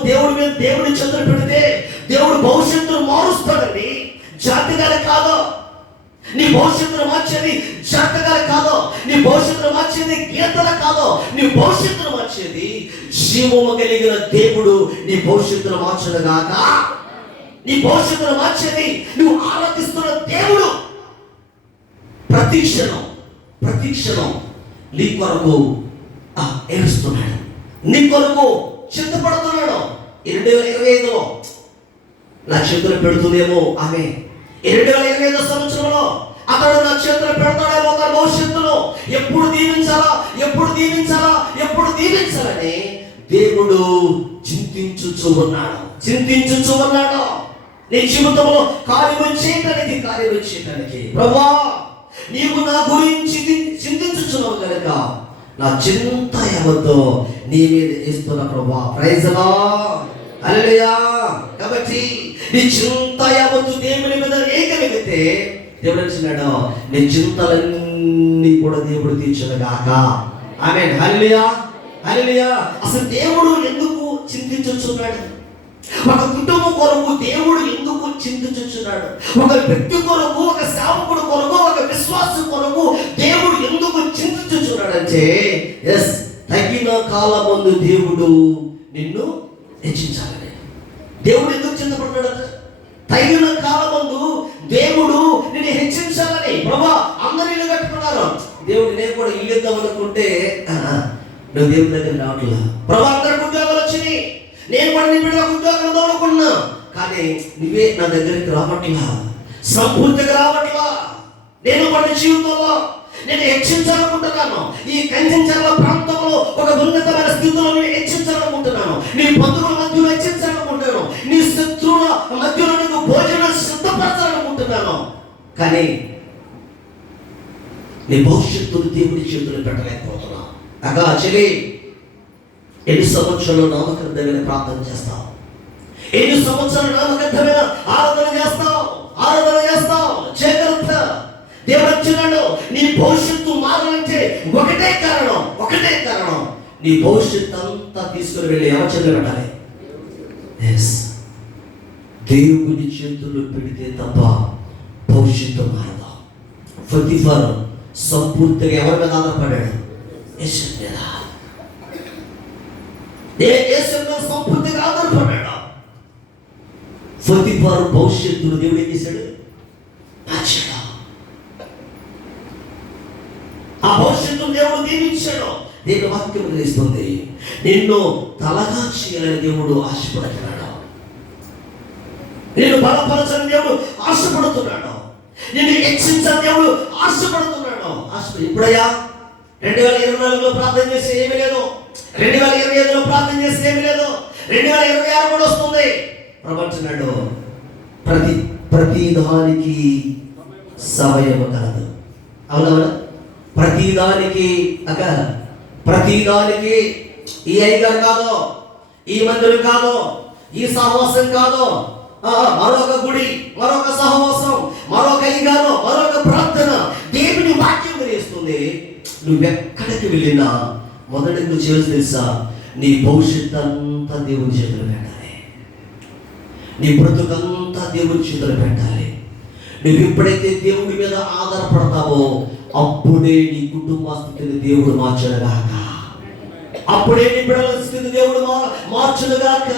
దేవుడి చేతులు పెడితే దేవుడు భవిష్యత్తును మారుస్తాడని జాతకాలు కాదు. నీ భవిష్యత్తును మార్చేది జాతకాలు కాదు, నీ భవిష్యత్తును మార్చేది గీతలు కాదు, నీ భవిష్యత్తును మార్చేది జీవము కలిగిన దేవుడు నీ భవిష్యత్తును మార్చునుగాక. నీ భవిష్యత్తును మార్చేది నువ్వు ఆరాధిస్తున్న దేవుడు. ప్రతి క్షణం నీ కొరకు ఏడుస్తున్నాడు, నీ కొరకు చింతపడుతున్నాడు. 2025లో నక్షత్రం పెడుతుందేమో ఆమె. 2025 సంవత్సరంలో అతడు నక్షత్రం పెడతాడేమో తన భవిష్యత్తులో. ఎప్పుడు దీవించాలా, ఎప్పుడు దీవించాలా, ఎప్పుడు దీవించాలని దేవుడు చింతించుచూ ఉన్నాడు. నీ జీవితంలో కార్యం చేయటానికి ప్రభువా నీవు నా గురించి చింతించుచున్నావు కనుక నా చింత ఎవరితో నీ మీద ఇస్తున్న ప్రభువా. ప్రైజ్ ది లార్డ్, హల్లెలూయా. కాబట్టి నీ చింత యావత్తు దేవుని మీద ఏకమైతే దేవుడు అంటున్నాడు, నీ చింతలన్నీ కూడా దేవుడు తీర్చునుగాక. ఆమేన్, హల్లెలూయా, హల్లెలూయా. అసలు దేవుడు ఎందుకు చింతించుచున్నాడు? ఒక కుటుంబం కొరకు దేవుడు ఎందుకు చింతించుచున్నాడు? ఒక వ్యక్తి కొరకు, ఒక సేవకుడు కొరకు, ఒక విశ్వాసం కొరకు దేవుడు ఎందుకు చింతించుచున్నాడంటే, ఎస్, తగిన కాలమందు దేవుడు నిన్ను హెచ్చించాలని. దేవుడు ఎందుకు చింతపడ్డాడు? తగిన కాలమందు దేవుడు నిన్ను హెచ్చించాలని. ప్రభా అందరూ ఇల్లు కట్టుకున్నారు, దేవుడు నేను కూడా ఇల్లు ఇద్దాం అనుకుంటే నువ్వు దేవుడి దగ్గర రావట్లా. ప్రభా అందరికి ఉద్యోగాలు వచ్చినాయి, నేను కూడా నీ బిడ్డలకు ఉద్యోగాలు తోడుకున్నా, కానీ నువ్వే నా దగ్గరికి రావట్లా, సంపూర్తిగా రావట్లా. నేను పడిన జీవితంలో నేను హెచ్చించాలనుకుంటున్నాను. ఈ కంచెంచర్ల ప్రాంతంలో ఒక ఉన్నతమైన స్థితిలో నేను హెచ్చించాలనుకుంటున్నాను. నీ బంధువుల మధ్యలో హెచ్చించాలనుకుంటున్నాను. నీ శత్రువుల మధ్యలో నీకు భోజనం సిద్ధపరచాలనుకుంటున్నాను. కానీ నీ భవిష్యత్తును దేవుడి చేతులు పెట్టలేకపోతున్నావు. అగా చెల్లి, ఎన్ని సంవత్సరాలు నామకర్థమైన ప్రార్థన చేస్తావు? ఎన్ని సంవత్సరాలు నామకర్థమైన ఆరాధన చేస్తావు? జాగ్రత్త. దేవుడు అంటున్నాడు, నీ భవిష్యత్తు మారాలంటే ఒకటే కారణం. నీ భవిష్యత్తు అంతా తీసుకుని వెళ్ళి ఎవరి చేతులు పెట్టాలి? దేవుని చేతుల్లో పెడితే తప్ప భవిష్యత్తు మారదు. పొతిఫర్ సంపూర్తిగా ఎవరి మీద ఆధారపడ్డాడు? యేసు మీద. యేసు మీద సంపూర్తిగా ఆధారపడ్డాడు. పొతిఫర్ భవిష్యత్తును దేవుడు ఏం చేశాడు? మార్చాడు. ఆ భవిష్యత్తును దేవుడు దీవించాడు. దేవుడు వాక్యం చేస్తుంది, నిన్ను తలగా చేయాలని దేవుడు ఆశపడుతున్నాడు. నిన్ను బలపరచని దేవుడు ఆశపడుతున్నాడు. నిన్ను హెచ్చించని దేవుడు ఆశపడుతున్నాడు. ఇప్పుడయ్యా 2024లో ప్రార్థన చేస్తే ఏమీ లేదు, 2025లో ప్రార్థన చేస్తే ఏమీ లేదు, 2026 కూడా వస్తుంది. ప్రపంచనాడు ప్రతి దానికి సమయం కలదు. అవునవునా? ప్రతిదానికి ఈ అయ్యగారు కాదు, ఈ మందిరం కాదు, ఈ సహవాసం కాదు, మరొక గుడి, మరొక సహవాసం, మరొక అయ్యగారు, మరొక ప్రార్థన. దేవుని వాక్యం చేస్తుంది. నువ్వెక్కడికి వెళ్ళినా మొదటి నువ్వు చేసి తెలుసా? నీ భవిష్యత్ అంతా దేవుని చేతులు పెట్టాలి. నీ బ్రతుకంతా దేవుని చేతులు పెట్టాలి. నువ్వు ఎప్పుడైతే దేవుడి మీద ఆధారపడతావో అప్పుడే నీ కుటుంబ స్థితిని దేవుడు మార్చునుగాక. అప్పుడే నీ బిడ్డల స్థితిని దేవుడు మార్చునుగాక.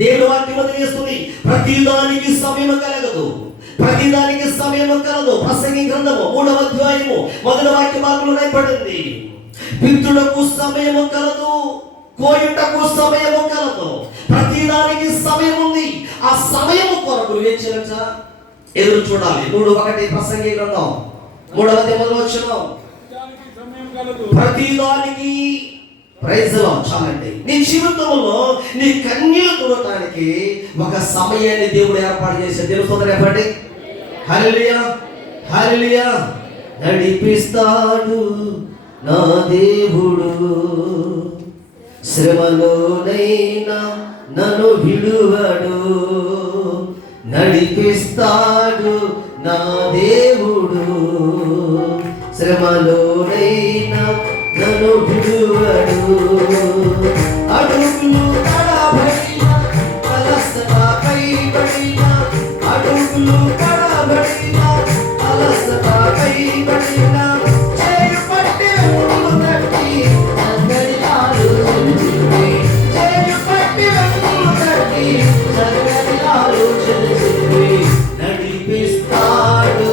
దేవుడు వాక్యం తెలియజేస్తుంది, ప్రతిదానికి సమయం కలగదు. ప్రసంగి గ్రంథము 3వ అధ్యాయము 1వ వాక్య భాగంలో రాయబడింది, విత్తుటకు సమయము కలదు, కోయుటకు సమయము కలదు. ప్రతిదానికి సమయం ఉంది. ఆ సమయము కొరకు ఏం చేయాలి? ఎదురు చూడాలి. 3:1 ప్రసంగి గ్రంథం 3వ అధ్యాయం వచనం, ప్రతిదానికి. Praise the lord. చాలండి. నీ జీవితంలో నీ కన్నీళ్లు తుడటానికి ఒక సమయాన్ని దేవుడు ఏర్పాటు చేశాడు. తెలుస్తుందా? రేపటి హల్లెలూయా, హల్లెలూయా. నడిపిస్తాడు నా దేవుడు, శ్రమలోనైనా నన్ను విడువడు. నడిపిస్తాడు నా దేవుడు, శ్రమలోనైనా నన్ను విడువడు. అడుగులు తడబడిన, అలసటపై పడిన, అడుగులు తడబడిన, అలసటపై పడిన, చేయి పట్టి వెన్నులు తట్టి చందరిలాలు చెలిచివి, చేయి పట్టి వెన్నులు తట్టి చందరిలాలు చెలిచివి. నడిపిస్తాడు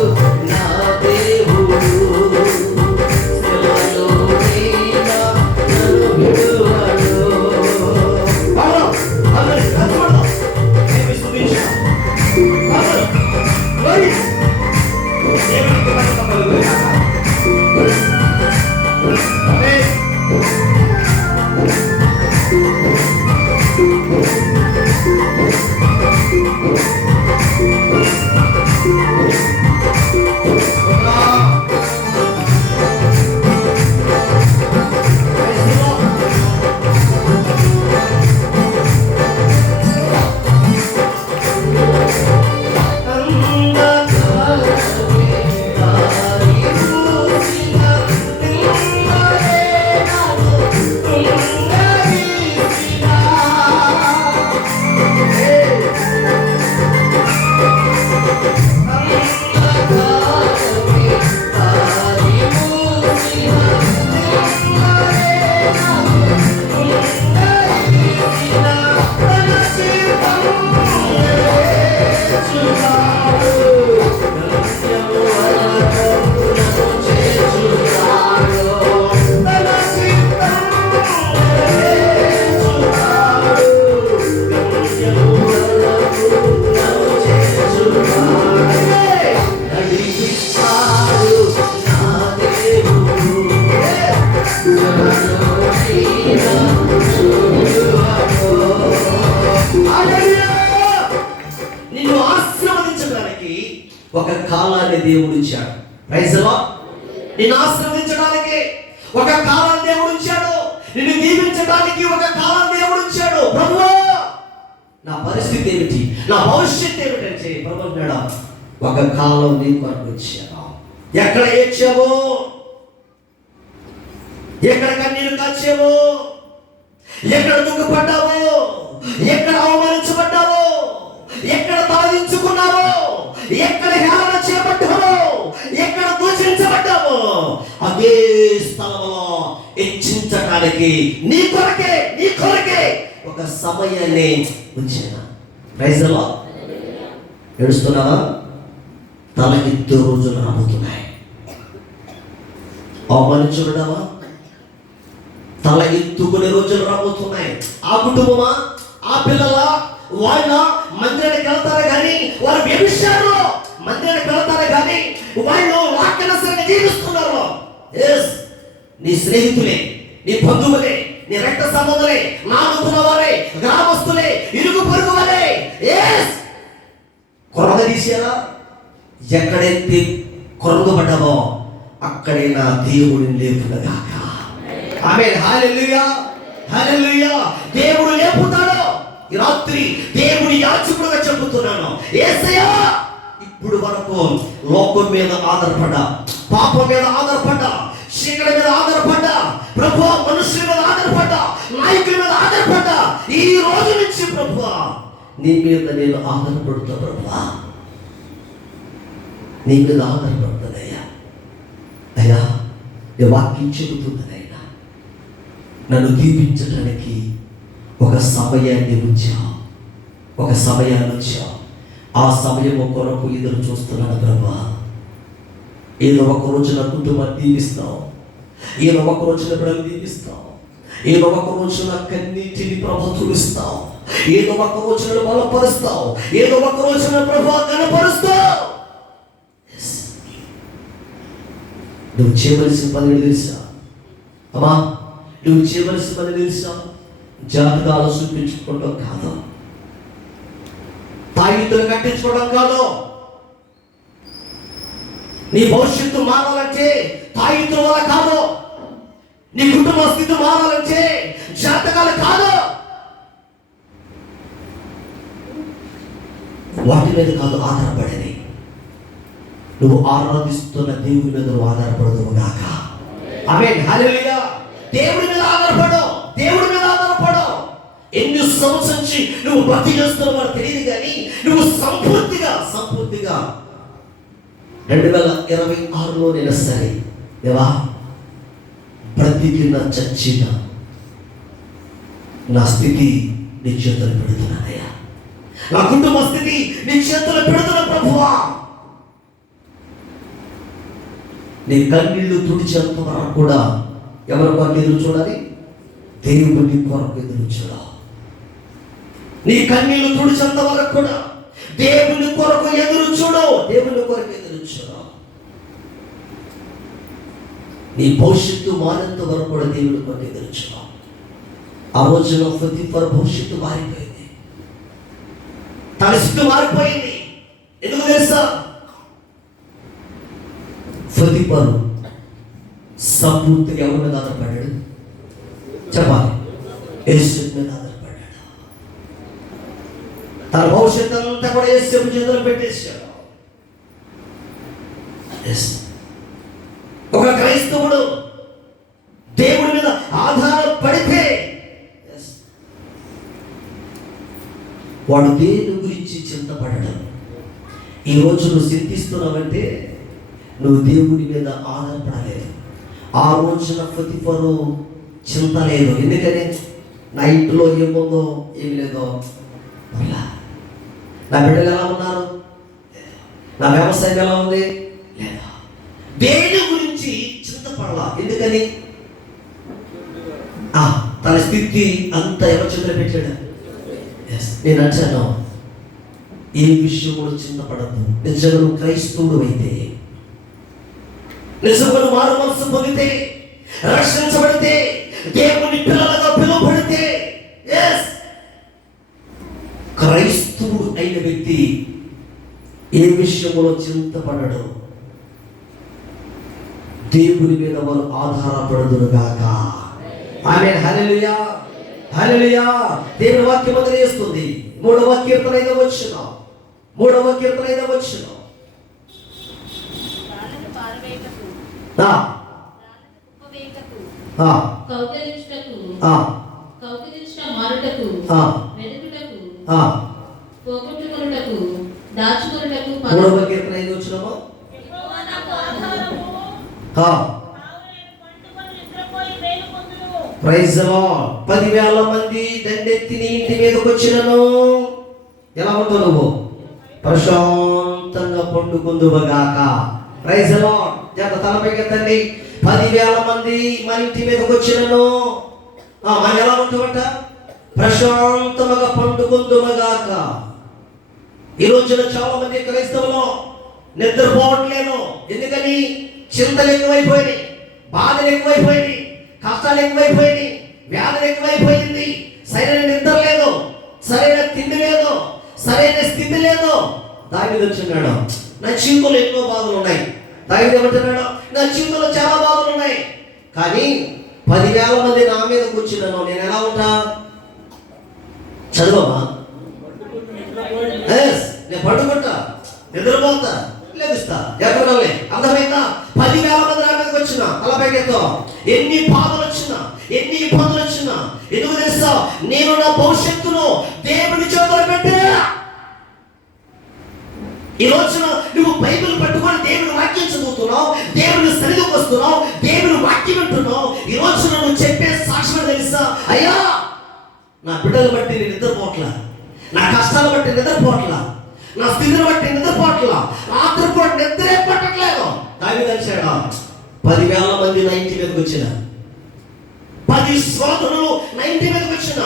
ఒక కాలాన్ని దేవుడు ఇచ్చాడు. Praise the lord. నిన్ను ఆశీర్వదించడానికి ఒక కాలాన్ని దేవుడు ఇచ్చాడు. నిన్ను దీవించడానికి ఒక కాలాన్ని దేవుడు ఇచ్చాడు. ప్రభువా, నా పరిస్థితి ఏమిటి, నా భవిష్యత్తు ఏమిటంటే ప్రభు అన్నాడు, ఒక కాలం నీ కొరకు ఇచ్చాను. ఎక్కడ ఏడ్చావో, ఎక్కడ కన్నీరు కాచావో, ఎక్కడ దుఃఖపడ్డావో, ఎక్కడ అవమానించబడ్డావో, ఎక్కడ తలదించుకున్నావో, ఎక్కడ హేళన చేపట్టావో, ఎక్కడ దూషించబడ్డావో, అదే స్థలంలో హెచ్చించడానికి నీ కొరకే ఒక సమయాన్ని ఉంచాను. Praise the Lord. ఏడుస్తున్నావా? తలెత్తు రోజులు రాబోతున్నాయి. అవమానించబడ్డావా? తల ఎత్తుకునే రోజులు రాబోతున్నాయి. ఆ కుటుంబమా, ఆ పిల్లల, వాళ్ళ మందిరానికి వెళ్తారా కానీ వారు వ్యభిచారులు. మందిరానికి వెళ్తారా కానీ వాళ్ళు వాక్యానుసారంగా జీవిస్తున్నారు. ఎస్, నీ స్నేహితులే, నీ బంధువులే, నీ రక్త సంబంధులే, నానుకున్న వారే, గ్రామస్తులే, ఇరుగు పొరుగు వారే. ఎస్, కొరగదీశారా? ఎక్కడైతే కొరగబడ్డావో అక్కడే నా దేవుడిని లేపునగాక. ఆమేన్. హల్లెలూయా, హల్లెలూయా. దేవుడు లేపుతాడు. ఈ రాత్రి దేవుని యాజకుడుగా చెబుతున్నాను, యేసయ్యా ఇప్పుడు వరకు లోకం మీద ఆధారపడ్డా, పాపం మీద ఆధారపడ్డా, చీకటి మీద ఆధారపడ్డా, ప్రభువా మనుషుల మీద ఆధారపడ్డా, నాయకుల మీద ఆధారపడ్డా, ఈ రోజు నుంచి ప్రభువా నీ మీద నేను ఆధారపడుతా. ప్రభువా నీ మీద ఆధారపడుతుందయ్యా. అయ్యా, నీ వాక్యం చెబుతుందనైనా నన్ను దీపించడానికి ఒక సమయాన్ని ఉంచావు, ఒక సమయాన్ని ఉంచావు. ఆ సమయం కొరకు ఎదురు చూస్తున్నాను ప్రభా. ఏదో ఒక రోజు నా కుటుంబాన్ని దీవిస్తావు, ఏదో ఒక రోజు నా బిడ్డలు దీవిస్తావు, ఏదో ఒక రోజు నా కన్నీటిని ప్రభు తుడుస్తావు, ఏదో ఒక రోజు నన్ను బలపరుస్తావు, ఏదో ఒక రోజు నా ప్రభు కనపరుస్తావు. నువ్వు చేయవలసిన పని తెలుసా అమ్మా? నువ్వు చేయవలసిన పని తెలుసా? జాతకాలు చూపించుకోవడం కాదు, తాయితులు కట్టించుకోవడం కాదు. నీ భవిష్యత్తు మారాలంటే తాయితుల వల్ల కాదు, నీ కుటుంబ స్థితి మారాలంటే జాతకాలు కాదు. వాటి మీద కాదు ఆధారపడేది, నువ్వు ఆరాధిస్తున్న దేవుని మీద నువ్వు ఆధారపడదు గాక. ఆమేన్. హల్లెలూయా. దేవుడి మీద ఆధారపడు, దేవుడి మీద ఆధారపడు. ఎన్ని సంవత్సరం నుంచి నువ్వు భక్తి చేస్తున్నావో తెలియదు కానీ నువ్వు సంపూర్తిగా 2026లో నేను సరే దేవా, బ్రతికిన చచ్చిన నా స్థితి నీ చేతులు పెడుతున్నానయ్యా, నా కుటుంబ స్థితి నీ చేతులు పెడుతున్నా ప్రభువా. నీ కన్నీళ్లు తుడిచేంత వరకు కూడా ఎవరి కొరకు ఎదురు చూడాలి? దేవుని కొరకు ఎదురు చూడాలి. నీ కన్నీళ్లు తుడిచేంత వరకు కూడా దేవుని కొరకు ఎదురు చూడు, దేవుని కొరకు ఎదురు చూడు. నీ భవిష్యత్తు మారేంత వరకు కూడా దేవుని కొరకు ఎదురు చూడు. ఆ రోజున పొతిఫర్ భవిష్యత్తు మారిపోయింది, తన స్థితి మారిపోయింది. ఎందుకు తెలుసా? పొతిఫరు సంపూర్తిగా ఎవరి మీద ఆధారపడ్డాడు చెప్పాలి? యేసు మీద ఆధారపడ్డాడు. తన భవిష్యత్తు అంతా కూడా యేసు చేతులు పెట్టేశాడు. ఒక క్రైస్తవుడు దేవుడి మీద ఆధారపడితే వాడు దేని గురించి చింతపడడం. ఈరోజు నువ్వు చింతిస్తున్నావంటే నువ్వు దేవుడి మీద ఆధారపడలేదు. ఆ రోజున పొతిఫరు చింత లేదు. ఎందుకని? నా ఇంట్లో ఏముందో ఏమి లేదో, నా బిడ్డలు ఎలా ఉన్నారు, నా వ్యవసాయం ఎలా ఉంది లేదా, దేని గురించి చింతపడాల. ఎందుకని? తన స్థితి అంతా ఎవరు చేతులు పెట్టాడు? నేను అంటాను, ఏ విషయం కూడా చింతపడద్దు. నిజంగా నువ్వు క్రైస్తవుడు అయితే, నిజంగా మారు మనసు పొందితే, రక్షించబడితే, దేవుని పిల్లలుగా పిలువబడితే, క్రైస్తవుడు అయిన వ్యక్తి ఏ విషయంలో చింతపడడు. దేవుని మీద వారు ఆధారపడదురుగాక. ఆమేన్. హల్లెలూయా, హల్లెలూయా. దేవుని వాక్యం తెలియజేస్తుంది. 3వ కీర్తన 5వ వచనం. 3వ కీర్తన 5వ వచనం. మూడవ కీర్తన 5వ వచనము. Praise the lord. 10,000 మంది దండెత్తి నీ ఇంటి మీదకి వచ్చినను ఎలా ఉంటావు నువ్వు? ప్రశాంతంగా పండుకుందువుగాక. Praise the lord. చేత తలపైకెత్తండి. 10,000 మంది మన ఇంటి మీదకి వచ్చినను మనం ఎలా ఉంటామంట? ప్రశాంతంగా పండుకుందువుగాక. ఈ రోజున చాలా మంది క్రైస్తవులు నిద్రపోవట్లేదు. ఎందుకని? చింతలు ఎక్కువైపోయినాయి, బాధలు ఎక్కువైపోయినాయి, కష్టాలు ఎక్కువైపోయినాయి, వ్యాధులు ఎక్కువైపోయింది. సరైన నిద్ర లేదు, సరైన తిండి లేదు, సరైన స్థితి లేదు. దావీదు వచ్చున్నాడు, నా జీవితంలో ఎన్నో బాధలు ఉన్నాయి. దావీదు ఏమంటున్నాడు? నా జీవితంలో చాలా బాధలు ఉన్నాయి, కానీ 10,000 మంది నా మీద కూర్చున్నాను, నేను ఎలా ఉంటా? చదవమా? నేను పడుకుంటా, నిద్రపోతా, లభిస్తా. ఎక్కడాలి అర్థమైందా? 10,000 మంది నా మీదకి వచ్చిన తలపైకెత్తో ఎన్ని బాధలు వచ్చినా, ఎన్ని ఇబ్బందులు వచ్చినా, ఎందుకు తెలుసా? నేను నా భవిష్యత్తును దేవుని చేతుల్లో పెట్టా. ఈ రోజున నువ్వు బైబిల్ పట్టుకొని దేవుని వాక్యం చదువుతున్నావు, దేవుని సన్నిధికి వస్తున్నావు, దేవుని వాక్యం వింటున్నావు. ఈ రోజున నువ్వు చెప్పే సాక్ష్యం తెలుసా? అయ్యా, నా బిడ్డలు బట్టి నేను నిద్రపోట్లా, నా కష్టాలు బట్టి నిద్రపోట్లా, నా స్థితిని బట్టి నిద్రపోట్లా, రాత్రిపూట నిద్రే పట్టట్లేదు. దావీదు అంటాడు, 10,000 మంది నా ఇంటి మీదకి వచ్చిన, 10 శోధనలు నా ఇంటి మీదకి వచ్చిన,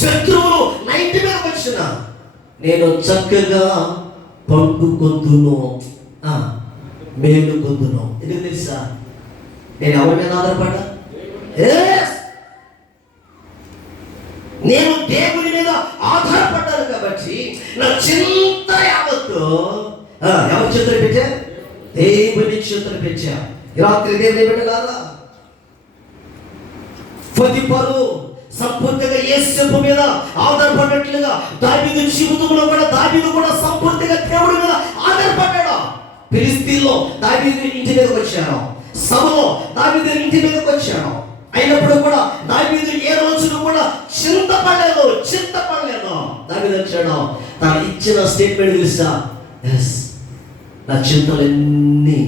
శత్రువులు నా ఇంటి మీదకి వచ్చిన, నేను చక్కగా పండుకొందును, మేలుకొందును. ఎందుకు తెలుసా? నేను ఎవరి మీద ఆధారపడ్డా? నేను దేవుని మీద ఆధారపడ్డాను కాబట్టి నా చింత యావత్తు ఎవరి చేతులు పెట్టా? దేవుని చేతులు పెట్టా. రాత్రి దేవుని పెట్టారా? పొతిఫరు సంపూర్తిగా యేసు మీద ఆధారపడినట్లుగా దావీదు జీవితంలో కూడా దావీదు కూడా సంపూర్తిగా దేవుడి మీద ఆధారపడ్డాడు. ఫిలిస్తీన్లో దావీదు ఇంటి మీదకి వచ్చాడు, సౌలు దావీదు ఇంటి మీదకి వచ్చాడు. అయినప్పుడు కూడా దావీదు ఏ రోజును కూడా చింతపడలేదు. దావీదు వచ్చాడు, తాను ఇచ్చిన స్టేట్మెంట్ తెలుసా? నా చింతలన్నీ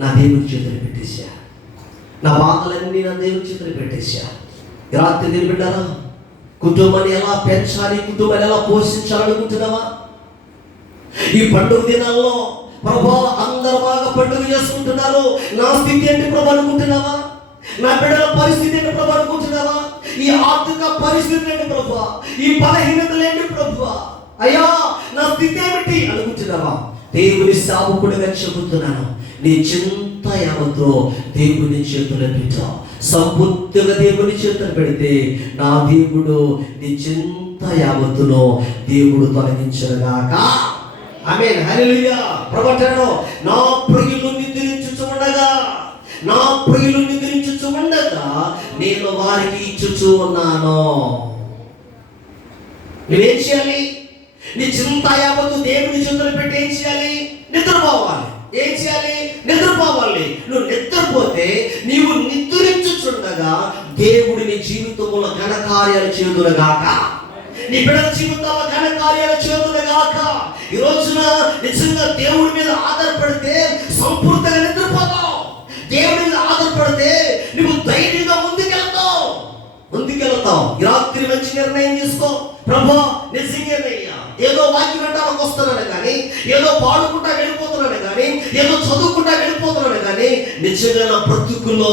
నా దేవుని చేతులు పెట్టేశా, నా బాధలన్నీ నా దేవుని చేతులు పెట్టేశా. రాత్రి నిలబెట్టారా? కుటుంబాన్ని ఎలా పెంచాలి, కుటుంబాన్ని ఎలా పోషించాలనుకుంటున్నావా? ఈ పండుగ దినాల్లో ప్రభా అందరూ బాగా పండుగ చేసుకుంటున్నారు, నా స్థితి ఏంటి ప్రభు అనుకుంటున్నావా? నా బిడ్డల పరిస్థితి ఏంటి ప్రభు అనుకుంటున్నావా? ఈ ఆర్థిక పరిస్థితి ఏంటి ప్రభు? ఈ బలహీనతలు ఏంటి ప్రభు? అయ్యా, నా స్థితి ఏమిటి అనుకుంటున్నావా? దేవుని సేవకుడిగా చెబుతున్నాను, నీ చింత యావత్తు దేవుని చేతులు పెట్టు. సంపూర్తిగా దేవుని చేతులు పెడితే నా దేవుడు నీ చింత యావత్తును దేవుడు తొలగించుగాక. ఆమేన్. హల్లెలూయా. ప్రభువు నా ప్రియులు నిద్రించుచు ఉండగా, నా ప్రియులు నిద్రించుచు ఉండగా నేను వారికి ఇచ్చుచు ఉన్నాను. నువ్వేం చేయాలి? నీ చింత యావత్తు దేవుని చేతులు పెట్టి ఏం చేయాలి? నిద్రపోవాలి. ఏం చేయాలి? నిద్రపోవాలి. నువ్వు నిద్రపోతే నీవు నిద్రించుచుండగా దేవుడి నీ జీవితంలో ఘనకార్యాలు చేదురుగాక, నీ బిడ్డల జీవితంలో ఘనకార్యాలు చేదురుగాక. ఈ రోజున నిజంగా దేవుడి మీద ఆధారపడితే సంపూర్తిగా నిద్రపోతావు. దేవుడి మీద ఆధారపడితే నువ్వు ధైర్యంగా ముందుకెళ్తావు. ఈ రాత్రి మంచి నిర్ణయం తీసుకో. ప్రభా, నిజంగానయ్యా, ఏదో వాక్యం వినడానికి వస్తున్నాను కానీ, ఏదో పాడుకుంటా వెళ్ళిపోతున్నాను కానీ, ఏదో చదువుకుంటా వెళ్ళిపోతున్నాను కానీ, నిజంగా నా బ్రతుకులో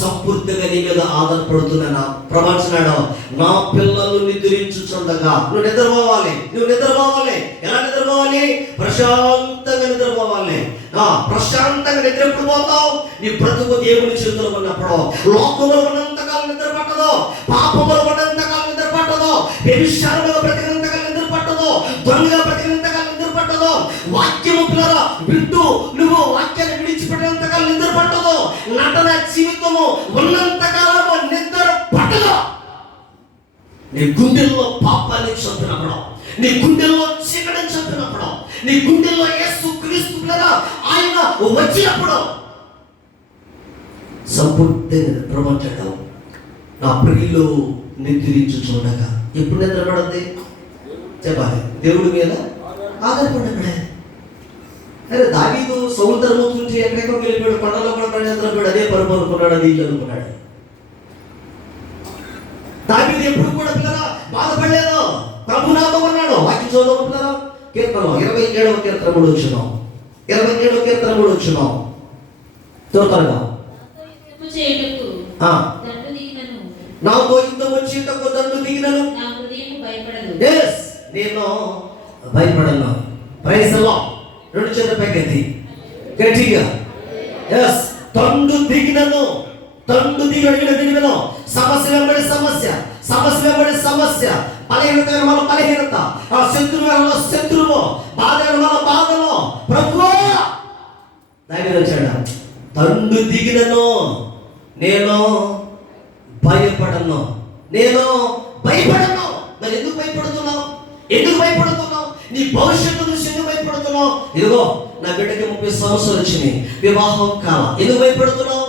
సంపూర్తిగా నీ మీద ఆధారపడుతున్నాను. ప్రవచనాడు, నా పిల్లలు నిద్రించుచుండగా నువ్వు నిద్రపోవాలి. ఎలా నిద్రపోవాలి? ప్రశాంతంగా నిద్రపోవాలి. ప్రశాంతంగా నిద్ర ఎప్పుడు పోతావు? నీ బ్రతుకు దేవుని చేతుల్లో ఉన్నప్పుడు. లోకంలో ఉన్నంతకాలం నిద్ర పట్టదు, పాపములో ఉన్నంతకాలం నిద్ర పట్టదు, వ్యభిచారంలో బ్రతికినంతకాలం నిద్ర పట్టదు, దొంగగా బ్రతికినంతకాలం నిద్ర పట్టదు. వాక్యము పిల్లరా వింటూ నువ్వు వాక్యాన్ని విడిచిపెట్టినంతకాలం నిద్ర పట్టదు. నటన జీవితము ఉన్నంతకాలము నిద్ర పట్టదు. నీ గుండెల్లో పాపాన్ని చంపినప్పుడు, నీ గుండెల్లో చీకటిని చంపినప్పుడు, నీ గుండెల్లో యేసు క్రీస్తు పిల్లరా ఆయన వచ్చినప్పుడు సంపూర్తిగా ప్రపంచం నా ప్రియులు నిద్రించి చూడగా. ఎప్పుడు నిద్రపడద్ది చెప్పాలి? దేవుడి మీద ఆధారపడే. అరే దావీదు సముద్రం నుంచి ఎక్కడెక్కడికి వెళ్ళిపోయాడు, కొండలో కూడా నిద్రపోయాడు. అదే పరుపు అనుకున్నాడు, అది ఇల్లు అనుకున్నాడు. దావీదు ఎప్పుడు కూడా పిల్లరా బాధపడలేదు, ప్రభునామం అన్నాడు. వాక్యం చదువుకుంటున్నారా? కీర్తన 27వ కీర్తన 3వ వచనం, 27వ కీర్తన 3వ వచనం త్వరగా. నాతో యుద్ధం వచ్చేటకు దండు దిగినను, నేను భయపడను. Praise the lord. రెండు చేతుల పైకెత్తి గట్టిగా ఎస్. దండు దిగినను, దండు దిగినను. సమస్య వెంబడి సమస్య, సమస్య వెంబడి సమస్య, బలహీనత మన బలహీనత, ఆ శత్రువు శత్రువు, బాధ మన బాధలో ప్రభువా దాని వచ్చాడు. దండు దిగినను, నేను భయపడను, నేను భయపడను. మరి ఎందుకు భయపడుతున్నావు? ఎందుకు భయపడుతున్నావు? నీ భవిష్యత్తు నుంచి ఎందుకు భయపడుతున్నావు? ఇదిగో నా బిడ్డకి 30 సంవత్సరాలు వచ్చినాయి, వివాహం కాల. ఎందుకు భయపడుతున్నావు?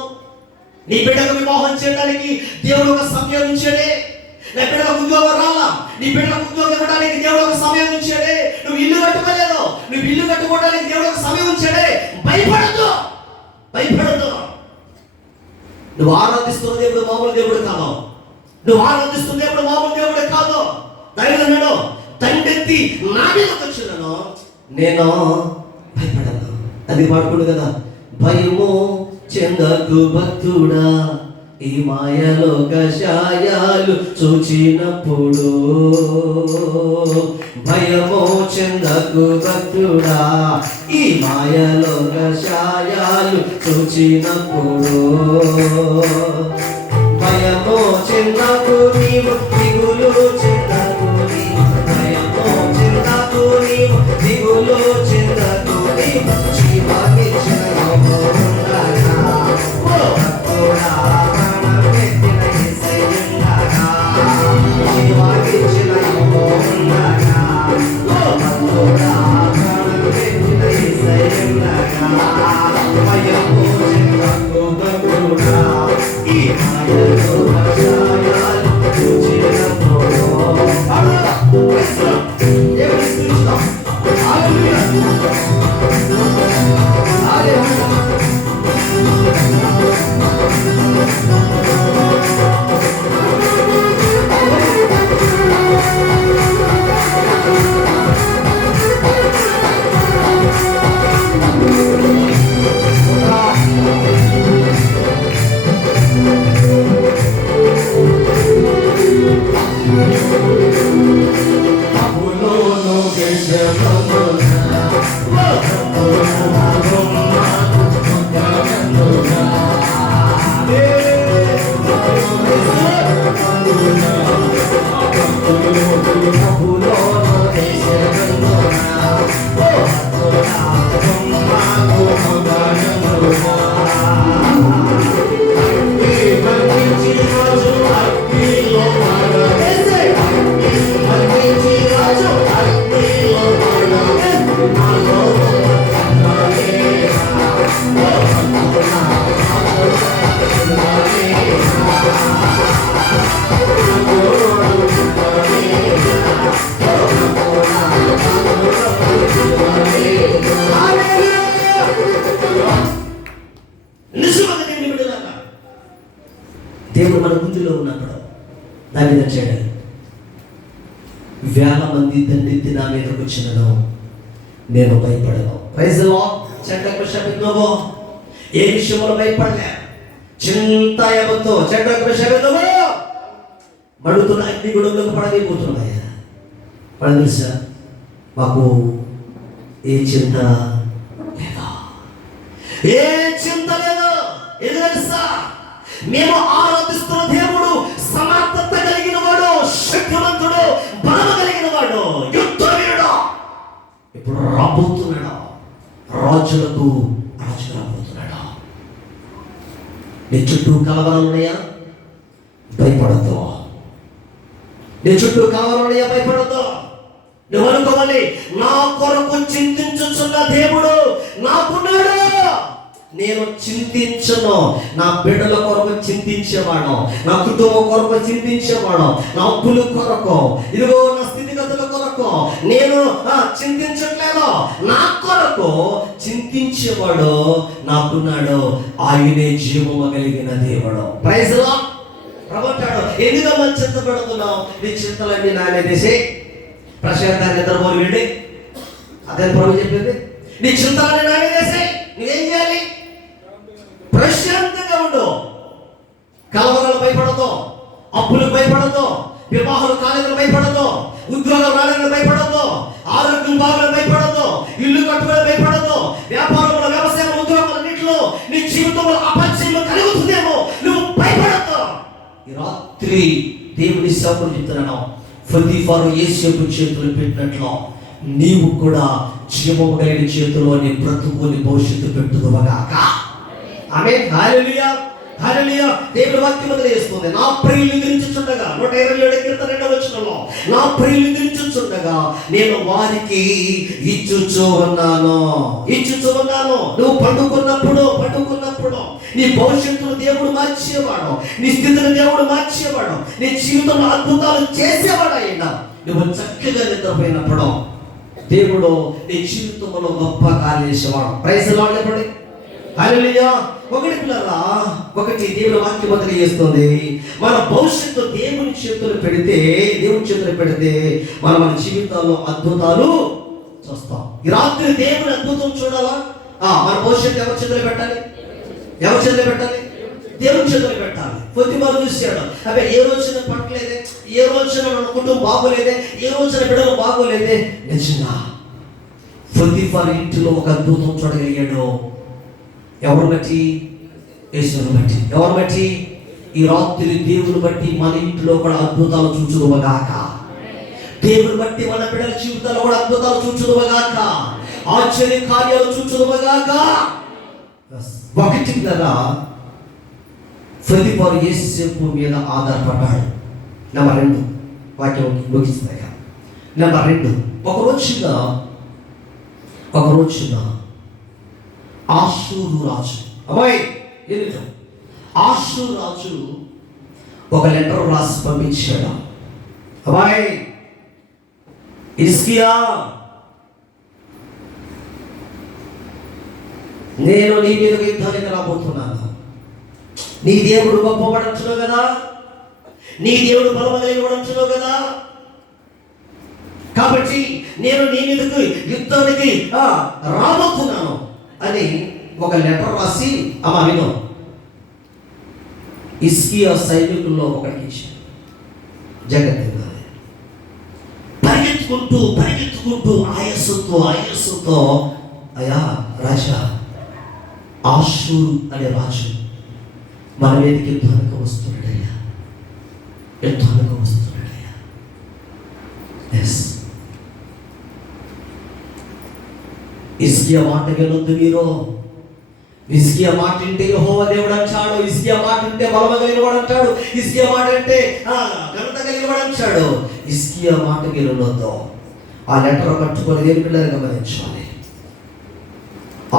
నీ బిడ్డకు వివాహం చేయడానికి దేవుడు ఒక సమయం ఉంచాడే. నా బిడ్డకు ఉద్యోగం రాలా, నీ బిడ్డకు ఉద్యోగం ఇవ్వడానికి దేవుడు ఒక సమయం ఉంచాడే. నువ్వు ఇల్లు కట్టుకోలేదు, నువ్వు ఇల్లు కట్టుకోవడానికి దేవుడు ఒక సమయం ఉంచాడే. భయపడద్దు, భయపడద్దు. నువ్వు ఆరాధిస్తున్న దేవుడు మామూలు దేవుడు కాదు. నువ్వు ఆరాధిస్తున్న దేవుడు మామూలు దేవుడు కాదు. దైవమేనో తండెత్తి నా మీదకి వచ్చినాను, నేను భయపడను. అది పాడుకుండు కదా, భయము చెందకు భక్తుడా, ఈ మాయలో కషాయాలు చూచినప్పుడు. భయము చెందకు భక్తుడా, ఈ మాయలో కషాయాలు చూచినప్పుడు. భయము చెందకు నీవు, దిగులు చెందకు నీవు, భయము చెందకు నీవు, దిగులు చెందకు నీవు. జీవాన్నిచ్చిన దేవుడు మన గుండెలో ఉన్నప్పుడు దాన్ని నచ్చాడు. వేల మంది దండెత్తి నా మీదకి వచ్చినను నేను భయపడను. Praise the Lord. చెడ్డకు శపిద్దామో ఏ విషయంలో భయపడలే. చింత ఎవరితో చెడ్డకు శపిద్దామో మడుతున్న అగ్నిగుణంలోకి పడగైపోతున్నాయి. పడ తెలుసా మాకు ఏ చింత లేదా, ఏ చింత లేదు. ఎందుకు తెలుసా? మేము ఆరాధిస్తున్న దేవుడు సమర్థత కలిగిన వాడు, శక్తివంతుడు, బలము కలిగిన వాడు, యుద్ధ వీరుడు. ఇప్పుడు రాబోతున్నాడా, రాజులకు రాజు రాబోతున్నాడా. నీ చుట్టూ కలవరాలు ఉన్నాయా? భయపడద్దు. నీ చుట్టూ కలవరాలు ఉన్నాయా? భయపడద్దు. నువ్వు అనుకోవాలి, నా కొరకు చింతించుచున్న దేవుడు నాకున్నాడు. నేను చింతించను, నా బిడ్డల కొరకు చింతించేవాడు, నా కుటుంబం కొరకు చింతించేవాడు, నా అప్పుల కొరకు, ఇదిగో నా స్థితిగతుల కొరకు నేను చింతించట్లేదు. నా కొరకు చింతించేవాడు నాకున్నాడు. ఆయనే జీవము కలిగిన దేవుడు. Praise lord. ప్రభుత్వాడు ఎందుకమ్మా చింతపడుతున్నావు? నీ చింతలన్నీ నా మీద వేసి ప్రశాంతాన్ని నిద్రపోలు వెళ్ళి. అదే ప్రభు చెప్పింది, నీ చింతలన్నీ నా మీద వేసి నువ్వేం చేయాలి? ప్రశాంతంగా ఉండు. కలవరాలు భయపడదు, అప్పులకు భయపడదు, వివాహాలు కాలేజీలు భయపడదు, ఉద్యోగం రాలేదని భయపడదు, ఆరోగ్యం బాగాలని భయపడదు, ఇల్లు కట్టుకొని భయపడదు, వ్యాపారంలో, వ్యవసాయం, ఉద్యోగం అన్నింటిలో నీ జీవితంలో అపజయం కలుగుతుందేమో, నువ్వు భయపడద్దు. ఈ రాత్రి దేవుని సేవకుడు చెప్తున్నాను, ఫతిఫారు యోసేపు చేతులు పెట్టినట్లు నీవు కూడా జీవము కలిగిన చేతిలో నీ బ్రతుకుని భవిష్యత్తు పెట్టుదువగాక. ఆమేన్. హల్లెలూయా, హల్లెలూయా. దేవుని వాక్యం తెలియజేస్తుంది, నా ప్రియులు నిద్రించుచుండగా, 127 కీర్తన 2వ వచనంలో, నా ప్రియులు నిద్రించుచుండగా నేను వారికి ఇచ్చుచూ ఉన్నాను. నువ్వు పండుకున్నప్పుడు నీ భవిష్యత్తును దేవుడు మార్చేవాడు, నీ స్థితిని దేవుడు మార్చేవాడు, నీ జీవితంలో అద్భుతాలు చేసేవాడు అయినా. నువ్వు చక్కగా నిద్రపోయినప్పుడు దేవుడు నీ జీవితంలో గొప్ప కార్యం చేసేవాడు. ప్రైజ్ లార్డ్ చెప్పండి. హల్లెలూయా. ఒకటి దేవుని వాక్యం తెలియజేస్తుంది, మన భవిష్యత్తు దేవుని చేతులు పెడితే మన జీవితాల్లో అద్భుతాలు చూస్తాం. ఈ రాత్రి దేవుని అద్భుతం చూడాలా? మన భవిష్యత్తు ఎవరి చేతులు పెట్టాలి? దేవుని చేతులు పెట్టాలి. పొద్దుమారు చూశాడు, అదే ఏ రోజున పట్టలేదే, ఏ రోజున మన కుటుంబం బాగోలేదే, ఏ రోజున బిడ్డలు బాగోలేదే. నిజంగా పొద్దుమారు ఇంటిలో ఒక అద్భుతం చూడగలిగాడు. ఎవరు బట్టి? యేసుని బట్టి. ఎవరు బట్టి? ఈ రాత్రి దేవుని బట్టి మన ఇంట్లో కూడా అద్భుతాలు చూచుదువగాక. దేవుని బట్టి మన బిడ్డల జీవితాలు కూడా అద్భుతాలు చూచుదువగాక, ఆశ్చర్య కార్యాలు చూచుదువగాక. ఒకటి కదా, ఫతిఫారు యోసేపు మీద ఆధారపడ్డాడు. నెంబర్ 2 వాక్యం ముగిస్తాయి. నెంబర్ 2, ఒక రోజున ఆషూరు రాజు, ఆషూరు రాజు ఒక లెటర్ రాసి పంపించాడు. హిజ్కియా, నేను నీ మీద యుద్ధానికి రాబోతున్నాను. నీ దేవుడు గొప్పవాడంటున్నావు కదా, నీ దేవుడు బలమగలిగినవాడంటున్నావు కదా, కాబట్టి నేను నీ మీదకు యుద్ధానికి రాబోతున్నాను అని ఒక లెటర్ రాసి విను, హిజ్కియా సైనికుల్లో ఒకరికి ఇచ్చాడు. జగత్ పరిగెత్తుకుంటూ ఆయాసంతో అయ్యా రాజా, ఆషూరు అనే రాజు మన మీదకి యుద్ధానికి వస్తున్నాడయ్యా. హిజ్కియా మాట వినొద్దు మీరు. హిజ్కియా మాట వింటే యెహోవా దేవుడు అంటాడు, హిజ్కియా మాట వింటే బలమ కలిగినవాడు అంటాడు, హిజ్కియా మాట అంటే ఘనత కలిగినవాడు అంటాడు. హిజ్కియా మాట వినొద్దు. ఆ లెటర్ పట్టుకొని దేని పిల్లలు గమనించాలి.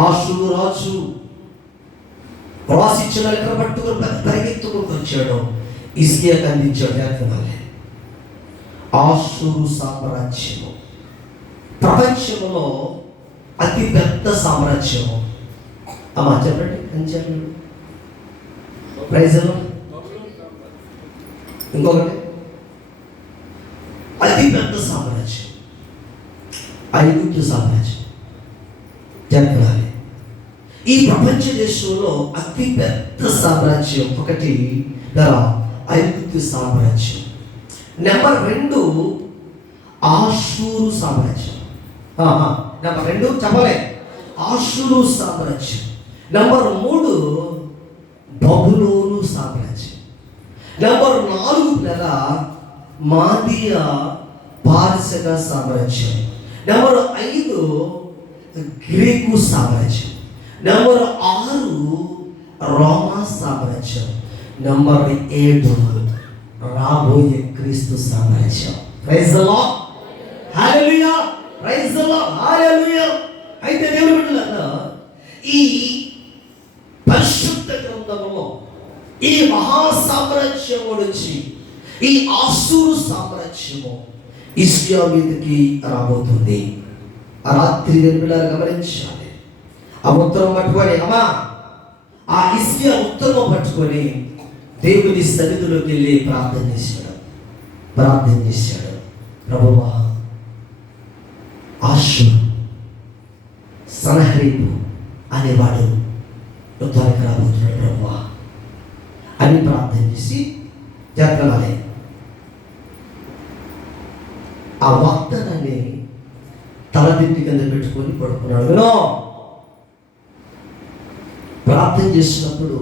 ఆషూరు రాజు రాసిచ్చిన లెటర్ పట్టుకొని పరిగెత్తుకుంటూ వచ్చాడు, హిజ్కియాకి అందించాడు. లేకపోతే ఆషూరు సామ్రాజ్యము ప్రపంచంలో అతి పెద్ద సామ్రాజ్యము. చెప్పండి ప్రైజ్లో. ఇంకొకటి అతి పెద్ద సామ్రాజ్యం ఐగుప్తు సామ్రాజ్యం. చెప్పాలి, ఈ ప్రపంచ దేశంలో అతి పెద్ద సామ్రాజ్యం ఒకటి ఐగుప్తు సామ్రాజ్యం. నెంబర్ 2 ఆషూరు సామ్రాజ్యం. నెంబర్ 2 చెప్పలే, ఆషూరు సామ్రాజ్యం. నెంబర్ 3 బబులోను సామ్రాజ్యం. నెంబర్ 4 మాదియా పారసిక సామ్రాజ్యం. నెంబర్ 5 గ్రీకు సామ్రాజ్యం. నెంబర్ 6 రోమా సామ్రాజ్యం. నెంబర్ 7 రాబోయే క్రీస్తు సామ్రాజ్యం. Praise the Lord, hallelujah, praise the Lord, hallelujah. అయితే దేవుని బిడ్డలారా, ఈ పరిశుద్ధ గ్రంథంలో ఈ మహా సామ్రాజ్యం నుంచి ఈ అష్షూరు సామ్రాజ్యము హిజ్కియా మీదకి రాబోతుంది. ఆ రాత్రి దేవుని గమనించాలి. ఆ ఉత్తరం పట్టుకొని, అమ్మా ఆ హిజ్కియా ఉత్తరం పట్టుకొని దేవుని సన్నిధిలోకి వెళ్ళి ప్రార్థన చేశాడు. ప్రభువా, అష్షూరు సన్హెరీబు అనేవాడు యుద్ధానికి రాబోతున్నాడు ప్రభువా అని ప్రార్థన చేసి జరగాలి. ఆ వాగ్దానాన్ని తలదింటి కింద పెట్టుకొని పడుకున్నాడు. వినో, ప్రార్థన చేసినప్పుడు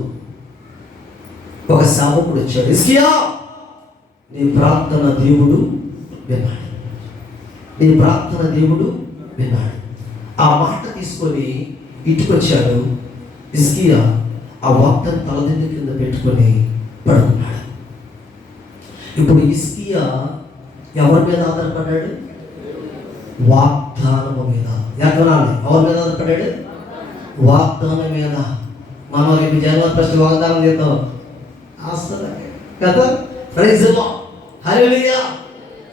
ఒక సేవకుడు వచ్చాడు. హిజ్కియా, నీ ప్రార్థన దేవుడు విన్నాడు. ఆ మాట తీసుకొని ఇటుకొచ్చాడు. హిజ్కియా ఆ వాగ్దానం తలదింటి కింద పెట్టుకొని పడుకున్నాడు. ఇప్పుడు హిజ్కియా ఎవరి మీద ఆధారపడ్డాడు? వాగ్దానము మీద. ఎవరి మీద ఆధారపడ్డాడు? వాగ్దానం మీద. మనం రేపు జనవరి 1 వాగ్దానం చేద్దాం కదా. ప్రైజ్ ది లార్డ్, హల్లెలూయా.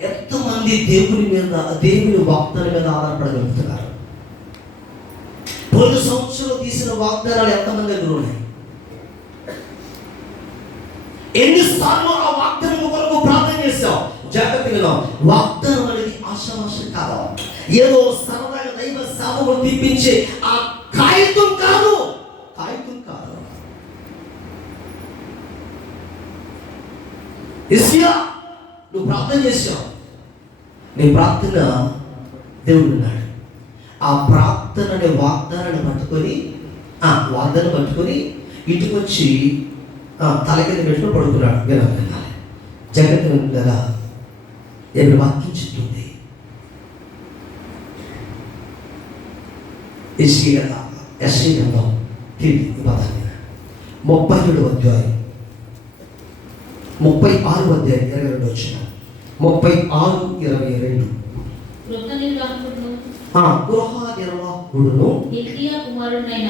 ఎంతమంది దేవుని వాగ్దానం మీద ఆధారపడగలుగుతున్నారు? పోయిన సంవత్సరం తీసిన వాగ్దానాలు ఎంతమంది దగ్గర ఉన్నాయి? ఎన్నిసార్లు ఆ వాగ్దానం కొరకు ప్రార్థన చేశావు? జాగ్రత్తగా, వాగ్దానం అనేది ఆశావాస కాదు, ఏదో సరదాగా దైవ సేవకులు తీపించే ఆ కాగితం కాదు. హిజ్కియా, నువ్వు ప్రార్థన చేశావు, నీ ప్రార్థన దేవుడు విన్నాడు. ఆ ప్రార్థన అనే వాగ్దానాన్ని పట్టుకొని ఇంటికొచ్చి తల కింద పెట్టుకుని పడుకున్నాడు. వినాలి, జగత్తు వినగా దేవుడు వాక్యం చెప్తుంది. యెషయా గ్రంథం 37వ అధ్యాయం 36వ అధ్యాయం 22 వచ్చిన 36:22. గృహ నిర్వాహకుడును హిల్కీయా కుమారుడైన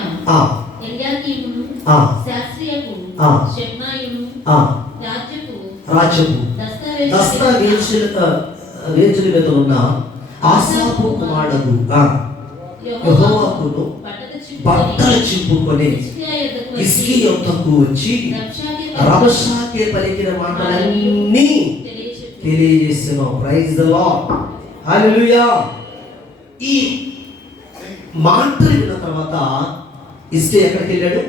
ఎల్యాకీమును శాస్త్రియకు షెబ్నాయును రాజుకు దస్తావేజుల మీద ఉన్న ఆసాపు కుమారుడు యెహోవాకును బట్టలు చింపుకొని హిజ్కియా యొద్దకు వచ్చి రబ్షాకే పలికిన మాటలన్నీ తెలియజేసాను. ప్రైజ్ ది లార్డ్, హల్లెలూయా. ఈ మాటలు విన్న తర్వాత హిజ్కియా ఎక్కడికి వెళ్ళాడు?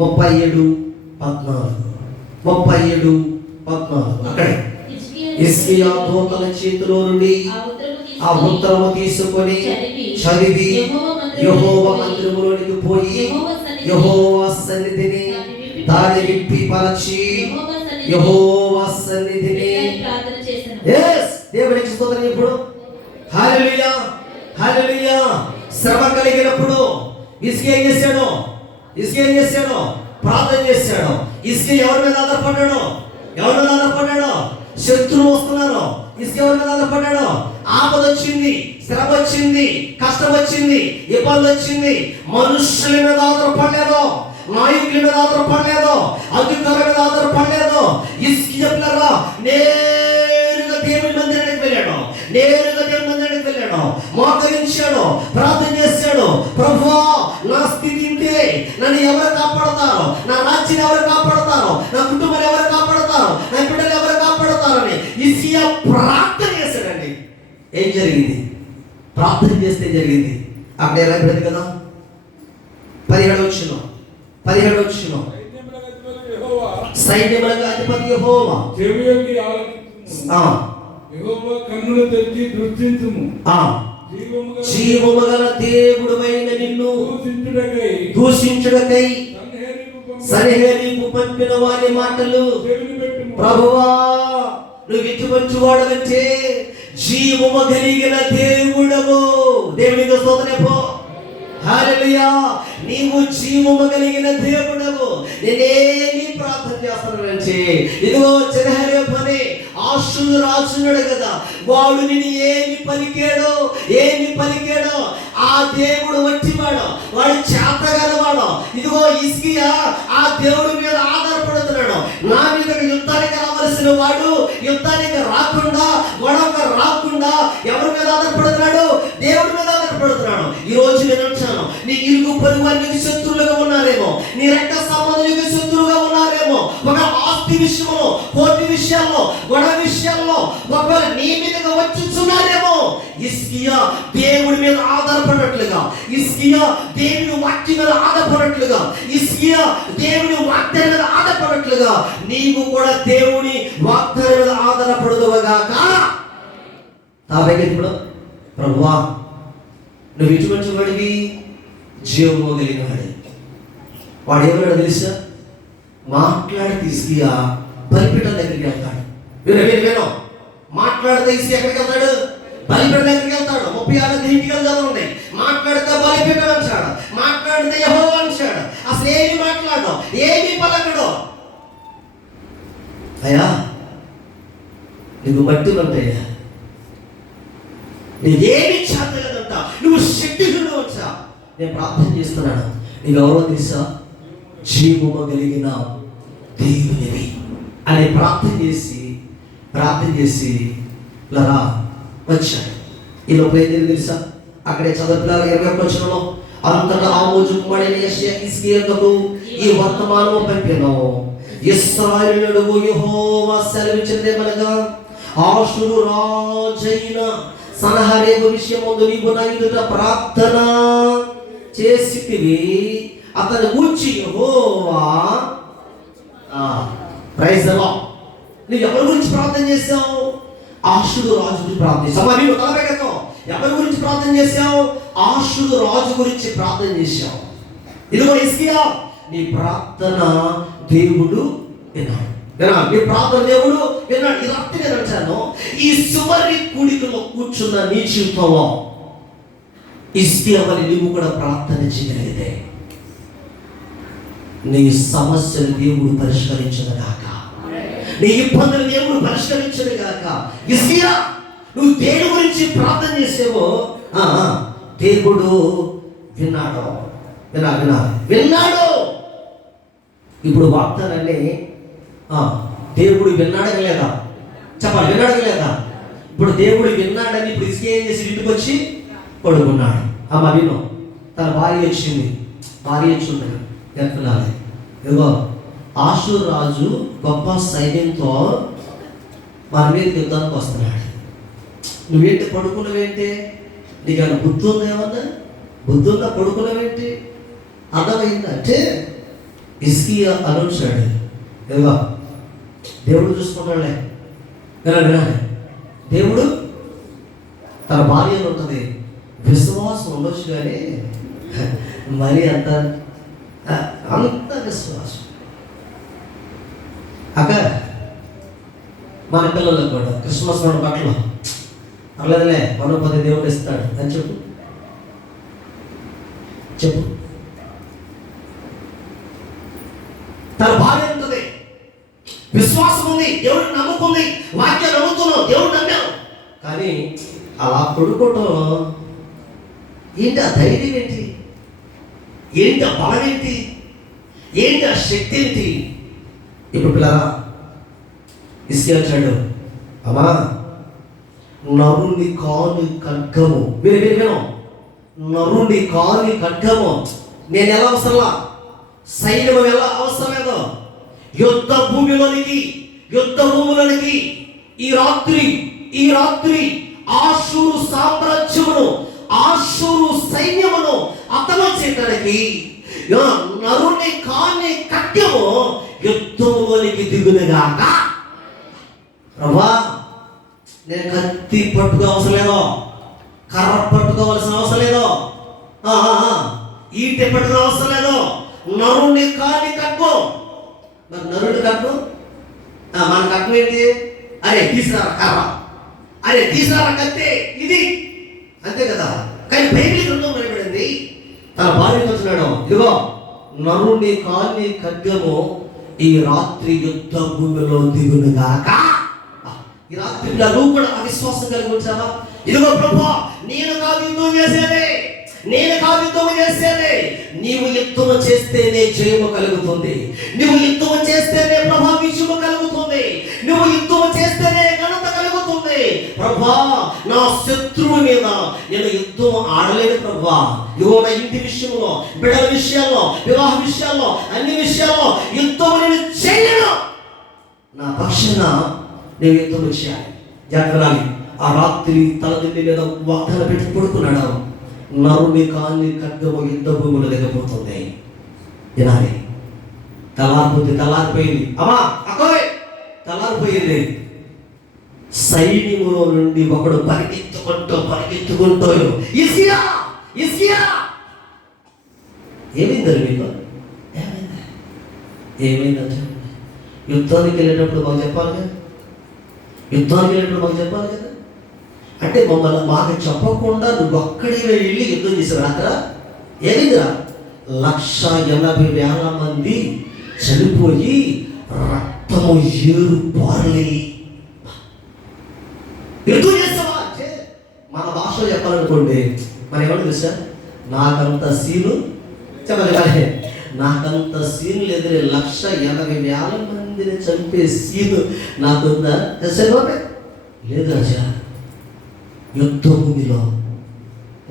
37:14 అక్కడే హిజ్కియా దూతల చేతిలో నుండి ఆ ఉత్తరము తీసుకొని చదివి యెహోవా మందిరములోనికి పోయి యెహోవా సన్నిధిని దాని విప్పి పరచి యెహోవా సన్నిధిని దేవునికి స్తోత్రం. ఇప్పుడు హల్లెలూయా, హల్లెలూయా. శ్రమ కలిగినప్పుడు హిజ్కియా ఏం చేశాడు? ప్రార్థన చేశాడు. హిజ్కియా ఎవరి మీద ఆధారపడ్డాడు? శత్రువు వస్తున్నారు. హిజ్కియా ఎవరి మీద ఆధారపడ్డాడు? ఆపద వచ్చింది, శ్రమ వచ్చింది, కష్టం వచ్చింది, ఇబ్బంది వచ్చింది. మనుషుల మీద ఆధారపడలేదు, నాయకుల మీద ఆధారపడలేదు, అధికారుల మీద ఆధారపడలేదు. హిజ్కియా నేరుగా దేవుని మందిరానికి వెళ్ళాడు. మోకరించాడు, ప్రార్థన చేశాడు. ప్రభువా, నా స్థితి ఇంతే, నన్ను ఎవరు కాపాడతారు? నా రాజ్యాన్ని ఎవరు కాపాడతారు? నా కుటుంబాన్ని ఎవరు కాపాడతారు? నా బిడ్డలు ఎవరు కాపాడతారని హిజ్కియా ప్రార్థన చేశాడండి. ఏం జరిగింది? ప్రార్థన చేస్తే జరిగింది. అక్కడ ఎలా అయిపోయింది కదా. 17వ వచనం సైన్యములకు అధిపతి యెహోవా యెహోవా కన్నులు తెరిచి దృష్టించుము. జీవము గల దేవుడైన నిన్ను దూషించుటకై సన్హెరీబు పంపిన వారి మాటలు ప్రభువా, నువ్వు ఎటువంటి వాడవంటే జీవము కలిగిన దేవుడవు. హల్లెలూయా. నీవు జీవము కలిగిన దేవుడవు. నేనేమి ప్రార్థన చేస్తున్నానంటే ఇదిగో చెరహరే పని ఆశుడు రాజున్నాడు కదా, వాడు నేను ఏమి పలికాడో ఆ దేవుడు వచ్చివాడు, వాడు చేతగలవాడు. ఇదిగో హిజ్కియా ఆ దేవుడి మీద ఆధారపడుతున్నాడు. నా మీద యుద్ధానికి రావాల్సిన వాడు యుద్ధానికి రాకుండా, గొడవకు రాకుండా ఎవరి మీద ఆధారపడుతున్నాడు? దేవుడి మీద ఆధారపడుతున్నాడు. ఈ రోజు నేను అంటాను, నీ ఇరుగు పొరుగు వారికి శత్రువులుగా ఉన్నారేమో, నీ రక్త సంబంధులకు శత్రువుగా ఉన్నారేమో, ఒక ఆస్తి విషయంలో, కోర్టు విషయాల్లో, గొడవ విషయాల్లో ఒకవేళ నీ మీదగా వచ్చుచున్నారేమో. హిజ్కియా దేవుడి మీద ఆధారపడినట్లుగా, హిజ్కియా దేవుని వాక్యం మీద ఆధారపడినట్లుగా, హిజ్కియా దేవుని వాగ్దానం మీద ఆధారపడినట్లుగా నీవు కూడా దేవుని వాగ్దానం మీద ఆధారపడదువుగాక. కాబట్టి ఇప్పుడు ప్రభువా, నువ్వు ఇటువంటి వాడివి, జీవము కలిగిన వాడి. వాడు ఏమన్నాడు తెలుసా? మాట్లాడి హిజ్కియా బలిపీఠం దగ్గరికి వెళ్తాడు. విను మాట్లాడితే హిజ్కియా ఎక్కడికి వెళ్తాడు? బలిపీఠం దగ్గరికి వెళ్తాడు. 36 దీపికలు చదవండి. మాట్లాడితే బలిపీఠం అంటాడు, మాట్లాడితే యెహోవా అంటాడు. అసలు ఏమి మాట్లాడడం, ఏమి పలకడం. అయ్యా నీకు మట్టి ఉంటాయా, నీకేమి చేతలేదంట, నువ్వు శక్తిహీనుడు వచ్చా. నేను ప్రార్థన చేస్తున్నాను, నీకు ఎవరో తెలుసా? జీవము కలిగిన దేవునివి అని ప్రార్థన చేసి లరా వచ్చాడు. ఈ లోపల ఏం జరిగింది తెలుసా? అక్కడే చదువుతున్నారు 21వ వచనంలో, అంతటా ఆమోజు కుమారుడైన యెషయా హిజ్కియాకు ఈ వర్తమానము పంపెను. ఇశ్రాయేలునకు యెహోవా సెలవిచ్చినదేమనగా, ఆషురు రాజైన సన్హెరీబు విషయమందు నీవు నా ఎదుట ప్రార్థన చేసితివి, అతని గూర్చి యెహోవా ప్రైజ్ ది లార్డ్. నువ్వు ఎవరి గురించి ప్రార్థన చేశావు? ఆషురు రాజు గురించి ప్రార్థన చేశావు. మరి నువ్వు తలపెట్టకు. ఎవరి గురించి ప్రార్థన చేశావు? ఆషురు రాజు గురించి ప్రార్థన చేశావు. ఇదిగో హిజ్కియా, నీ ప్రార్థన దేవుడు విన్నాడు. నీ ప్రార్థన దేవుడు విన్నాడు. ఇది అర్థం నేను అంటాను, ఈ చివరి కూడికలో కూర్చున్న నీ జీవితంలో హిజ్కియా వలె నువ్వు కూడా ప్రార్థన చేయగలిగితే నీ సమస్యలు దేవుడు పరిష్కరించను గాక, నీ ఇబ్బందులు దేవుడు పరిష్కరించను గాక. హిజ్కియా, నువ్వు దేని గురించి ప్రార్థన చేసేవో దేవుడు విన్నాడు. ఇప్పుడు వాగ్దానాన్ని దేవుడు విన్నాడని లేదా చెప్పాలి, విన్నాడని లేదా? ఇప్పుడు దేవుడు విన్నాడని ఇప్పుడు హిజ్కియా ఏం చేసి ఇంటికి వచ్చి పడుకున్నాడు. అమ్మ విను, తన భార్య వచ్చింది, భార్య వచ్చింది ఎత్తులాలి. ఇదిగో ఆషూరు రాజు గొప్ప సైన్యంతో వారి మీద యుద్ధానికి వస్తున్నాడు. నువ్వేంటి పడుకున్నావేంటి? నీకు ఏమైనా బుద్ధి ఉందా? ఏమన్నా బుద్ధి ఉందా? పడుకున్నావేంటి? అర్థమైందంటే హిజ్కియా అనుంచాడు, ఇదిగో దేవుడు చూసుకున్నాడులే. వినాలి, దేవుడు తన భార్యలో ఉంటుంది, విశ్వాసం ఉండొచ్చు కానీ మరి అంత విశ్వాసం. అక్క మన పిల్లలకు కూడా క్రిస్మస్ మన బట్టలు అట్లేదులే, 10 దేవుడు ఇస్తాడు అని చెప్పు. తన భార్య ఉంటుంది, విశ్వాసం ఉంది, దేవుడు నమ్ముకుంది, వాక్యం నమ్ముతున్నావు, దేవుడు నమ్మావు. కానీ అలా పడుకోవటం ఏంటి? ఆ ధైర్యం ఏంటి? ఏంటి ఆ బలం ఏంటి? ఏంటి ఆ శక్తి ఏంటి? ఇప్పుడు పిల్లరా హిజ్కియా అంటాడు, అమ్మా నరుని కాని ఖడ్గము, విను, నరుని కాని ఖడ్గము నేను ఎలా అవసరంలా, సైన్యం ఎలా అవసరం లేదో, యుద్ధ భూములోనికి ఈ రాత్రి ఆషూరు సామ్రాజ్యమును, ఆషూరు సైన్యమును అంతమం చేయడానికి నరుని కాని ఖడ్గము యుద్ధములోనికి దిగునుగాక. ప్రభా, నేను కత్తి పట్టుకో అవసరం లేదో, కర్ర పట్టుకోవాల్సిన అవసరం లేదో, ఈటె పట్టుకో అవసరం లేదో, నరుని కాని ఖడ్గం. మరి నరుని ఖడ్గం మన ఖడ్గం ఏంటి? అరే తీసుకురా కర్ర, అరే తీసుకురా కత్తి, ఇది అంతే కదా. కానీ బైబిల్ గ్రంథం రాయబడింది, తన భార్యతో అంటున్నాడు, ఇదిగో నరుని కాని ఖడ్గము ఈ రాత్రి యుద్ధ భూమిలో దిగునుగాక. ఈ రాత్రి నువ్వు కూడా అవిశ్వాసం కలిగి వచ్చావా? ఇదిగో ప్రభువా, నేను కాదు యుద్ధం చేసేది, నేను కాదు యుద్ధం చేసేది. నీవు యుద్ధం చేస్తేనే జయము కలుగుతుంది. నువ్వు యుద్ధం చేస్తేనే ప్రభా విజయము కలుగుతుంది. నువ్వు యుద్ధం చేస్తేనే ఘనత కలుగుతుంది. ప్రభా, నా శత్రువు మీద నేను యుద్ధం ఆడలేను ప్రభా. ఇగో నా ఇంటి విషయంలో, బిడ్డల విషయాల్లో, వివాహ విషయాల్లో, అన్ని విషయాల్లో యుద్ధం నేను చేయను. నా పక్షాన నేను యుద్ధం చేయాలి. జాగ్రత్త. ఆ రాత్రి తలదిండి మీద వాగ్దానం పెట్టి పడుకున్నాడు. నరుని కాని ఖడ్గము యుద్ధ భూములు దిగబోతుంది. వినాలి. తలారిపోయింది. అమ్మా అక్కోయ్, తలారిపోయింది. సైన్యములో నుండి ఒకడు పరిగెత్తుకుంటూ ఇస్కియా ఇస్కియా. ఏమైందని మీకు? ఏమైందంటే యుద్ధానికి వెళ్ళేటప్పుడు మాకు చెప్పాలి కదా, యుద్ధానికి వెళ్ళేటప్పుడు మాకు చెప్పాలి కదా. అంటే మమ్మల్ని మాకు చెప్పకుండా నువ్వు ఒక్కడే వెళ్ళి యుద్ధం చేసావు. అక్కడ ఏమైందిరా? 180,000 మంది చనిపోయి రక్తము ఏరు పారలి యుద్ధం చేస్తావా అంటే మన భాషలో చెప్పాలనుకోండి, మన ఏమన్నా తెలుసా, నాకంత సీను చెప్పాలి, నాకంత సీన్ లేదు. 180,000 మందిని చంపే సీను నాకుందా? సరే లేదు రాజా. యుద్ధ భూమిలో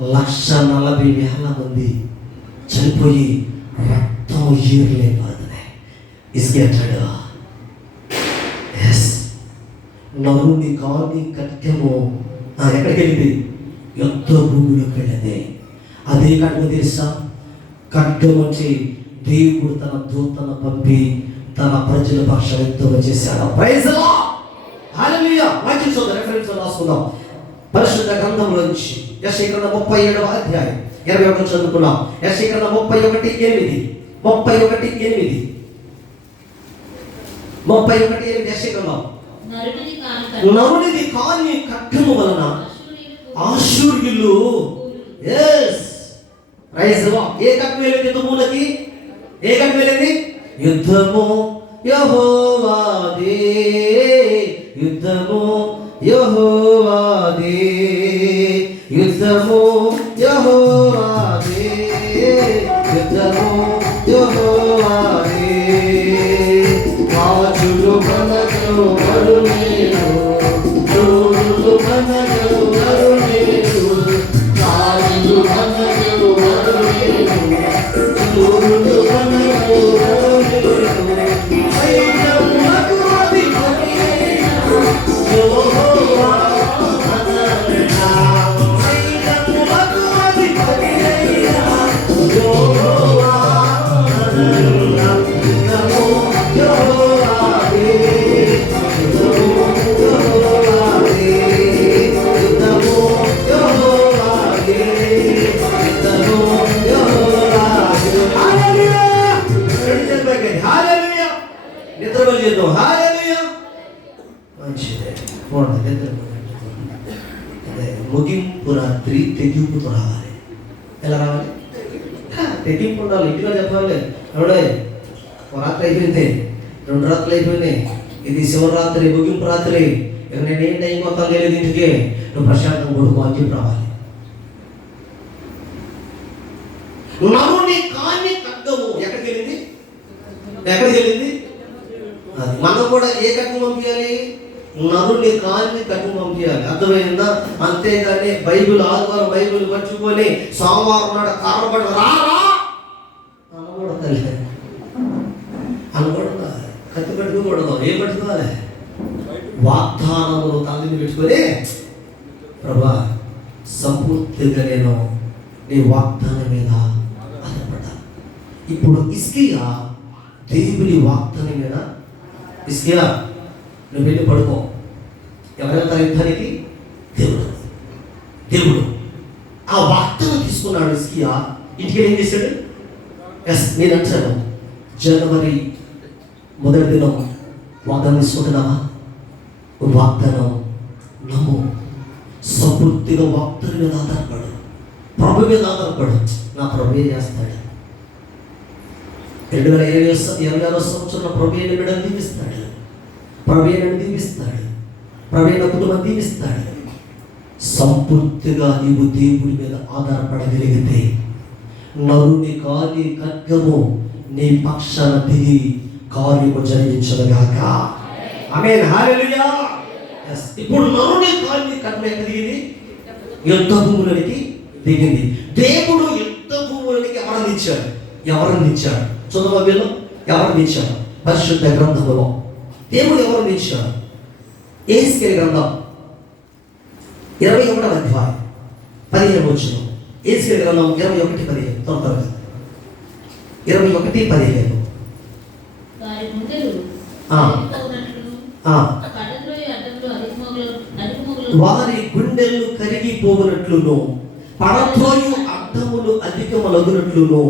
140,000 మంది చనిపోయి రక్తం ఏర్లేకపోతున్నాయి. ఇసుకే అంటాడు, నరుని కాని ఖడ్గము ఎక్కడికి వెళ్ళింది? యుద్ధ భూమిలోకి వెళ్ళింది. అదే ఖడ్గం తెలుసా? ఖడ్గం వచ్చి దేవుడు తన దూతను పంపి తన ప్రజల పక్షాన యుద్ధం చేశాడు. ప్రైజ్ ది లార్డ్, హల్లెలూయా. వాక్యం చూద్దాం, రిఫరెన్స్ రాసుకుందాం. పరిశుద్ధ గ్రంథంలో నుంచి యెషయా గ్రంథం 37వ అధ్యాయం 21 చదువుకున్నాం. యెషయా గ్రంథం 31:8 యెషయా గ్రంథం. నరునిది కాని ఖడ్గము వలన ఆశూర్యులు ప్రైజ్ ది లార్డ్. ఏ ఖడ్గం వెళ్ళింది యుద్ధములకి? ఏ ఖడ్గం వెళ్ళింది? యుద్ధము యెహోవాదే, యుద్ధము యెహోవాదే, యుద్ధము యెహోవాదే, యుద్ధము యెహోవాదే. రాజులు మనకు వరుణేరు, జోడులు మనకు వరుణేరు, రాజులు మనకు వరుణేరు, జోడులు మనకు వరుణేరు. సైన్యములకు అధిపతి యెహోవా మననా, సైన్యములకు అధిపతి యెహోవా మననా. యుద్ధము యెహోవాదే, యుద్ధము యెహోవాదే, యుద్ధము యెహోవాదే, యుద్ధము యెహోవాదే. హల్లెలూయా. హల్లెలూయా. నిద్రపోయి చేద్దాం. హల్లెలూయా. మంచిదే. అదే ముగింపు రాత్రి తెగింపుతో రావాలి. ఎలా రావాలి? తెగింపు ఉండాలి. ఇంటిలో చెప్పాలి, ఎవడే రాత్రి అయిపోయింది, 2 రాత్రులు అయిపోయినాయి, ఇది శివరాత్రి ముగింపు రాత్రి, ఇక నేనేం టైం మొత్తం లేదు ఇంటికి, నువ్వు ప్రశాంతం కొడుకు అని చెప్పి రావాలి. నరుని కాని ఖడ్గము ఎక్కడికి వెళ్ళింది? ఎక్కడికి వెళ్ళింది? అది మనం కూడా ఏ ఖడ్గం పంపించాలి? నరుని కాని ఖడ్గం పంపించాలి. అర్థమైందా? అంతేగాని బైబిల్ ఆదివారం బైబిల్ పట్టుకొని సోమవారం నాడు కర్రబడి రారా అనకూడదు. అనకూడదు, కత్తి పట్టుకోకూడదు. ఏం పట్టుకోవాలి? వాగ్దానములు తల్లిని పెట్టుకొని, ప్రభా సంపూర్తిగా నేను నీ వాగ్దానం మీద ఆధారపడ్డా. ఇప్పుడు ఇస్కియా దేవుని వాగ్దానం మీద, ఇస్కియా నువ్వు వెళ్ళి పడుకో. ఎవరైనా యుద్ధానికి? దేవుడు. దేవుడు ఆ వాగ్దానం తీసుకున్నాడు. ఇస్కియా ఇంటికి ఏం చేశాడు? నేను అంటాను, జనవరి 1వ దినం వాగ్దానం తీసుకుంటున్నావా? వాగ్దానం నమ్ము, సంపూర్తిగా వాగ్దానం మీద ఆధారపడు. ప్రభు మీద ఆధారపడు. నా ప్రభు చేస్తాడు. 2026 సంవత్సరంలో ప్రభు బిడ్డను దీవిస్తాడు. ప్రభు దీవిస్తాడు. ప్రభు కుటుంబం దీవిస్తాడు. సంపూర్తిగా నీవు దేవుడి మీద ఆధారపడగలిగితే నరుని కాని ఖడ్గము నీ పక్షాన దిగి కార్యము జరిగించదుగాక. ఆమేన్, హల్లెలూయా. ఇప్పుడు నరుని కాని ఖడ్గం ఎక్కడ దిగింది? యుద్ధ భూములకి దిగింది. దేవుడు యుద్ధ భూములకి ఎవరిని ఇచ్చాడు? చదువులో ఎవరిని ఇచ్చాడు? పరిశుద్ధ గ్రంథములో దేవుడు ఎవరిని ఇచ్చాడు? యెహెజ్కేలు గ్రంథం 21వ అధ్యాయం 15వ వచనం. యెహెజ్కేలు గ్రంథం 21:15. త్వరగా 21:15. వారి గుండెలు ఆ. కరిగిపోవునట్లును, ఆ. పడద్రోయ అడ్డములు అధికమగులు వారి గుండెలు కరిగిపోవునట్లును, పడద్రోయు అడ్డములు అధికములగునట్లును,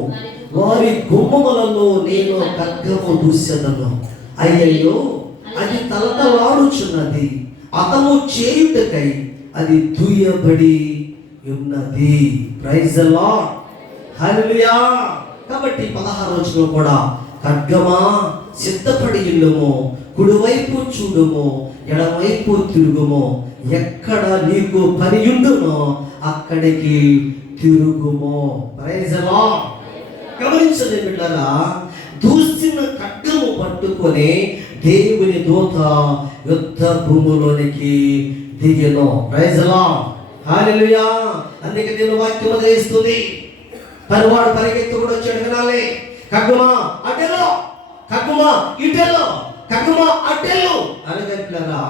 వారి గుమ్మములలో నేను ఖడ్గము దూసెదను. అయ్యయ్యో, అది తలతలాడుచున్నది, అతను చేయుటకై అది దూయబడి ఉన్నది. ప్రైజ్ ది లార్డ్, హల్లెలూయా. కాబట్టి 16వ వచనం కూడా, ఖడ్గమా సిద్ధపడి ఇల్లుము, కుడివైపు చూడుము, ఎడమవైపు తిరుగుము, ఎక్కడ నీకు పని ఉండునో అక్కడికి తిరుగుము. Praise the lord. గమనించండి బిడ్డలారా, దూసిన ఖడ్గము పట్టుకొని దేవుని దూత యుద్ధ భూములోనికి దిగెను. ప్రైజ్ ది లార్డ్, హల్లెలూయా. అందుకే దేవుని వాక్యం ఉదయిస్తుంది, పనివాడు పరిగెత్తుకుని వచ్చాడు వినాలి. ఖడ్గమా అడ్డెలో, ఖడ్గమా ఇటెలో, ఖడ్గమా అడ్డెలో అనగట్లరా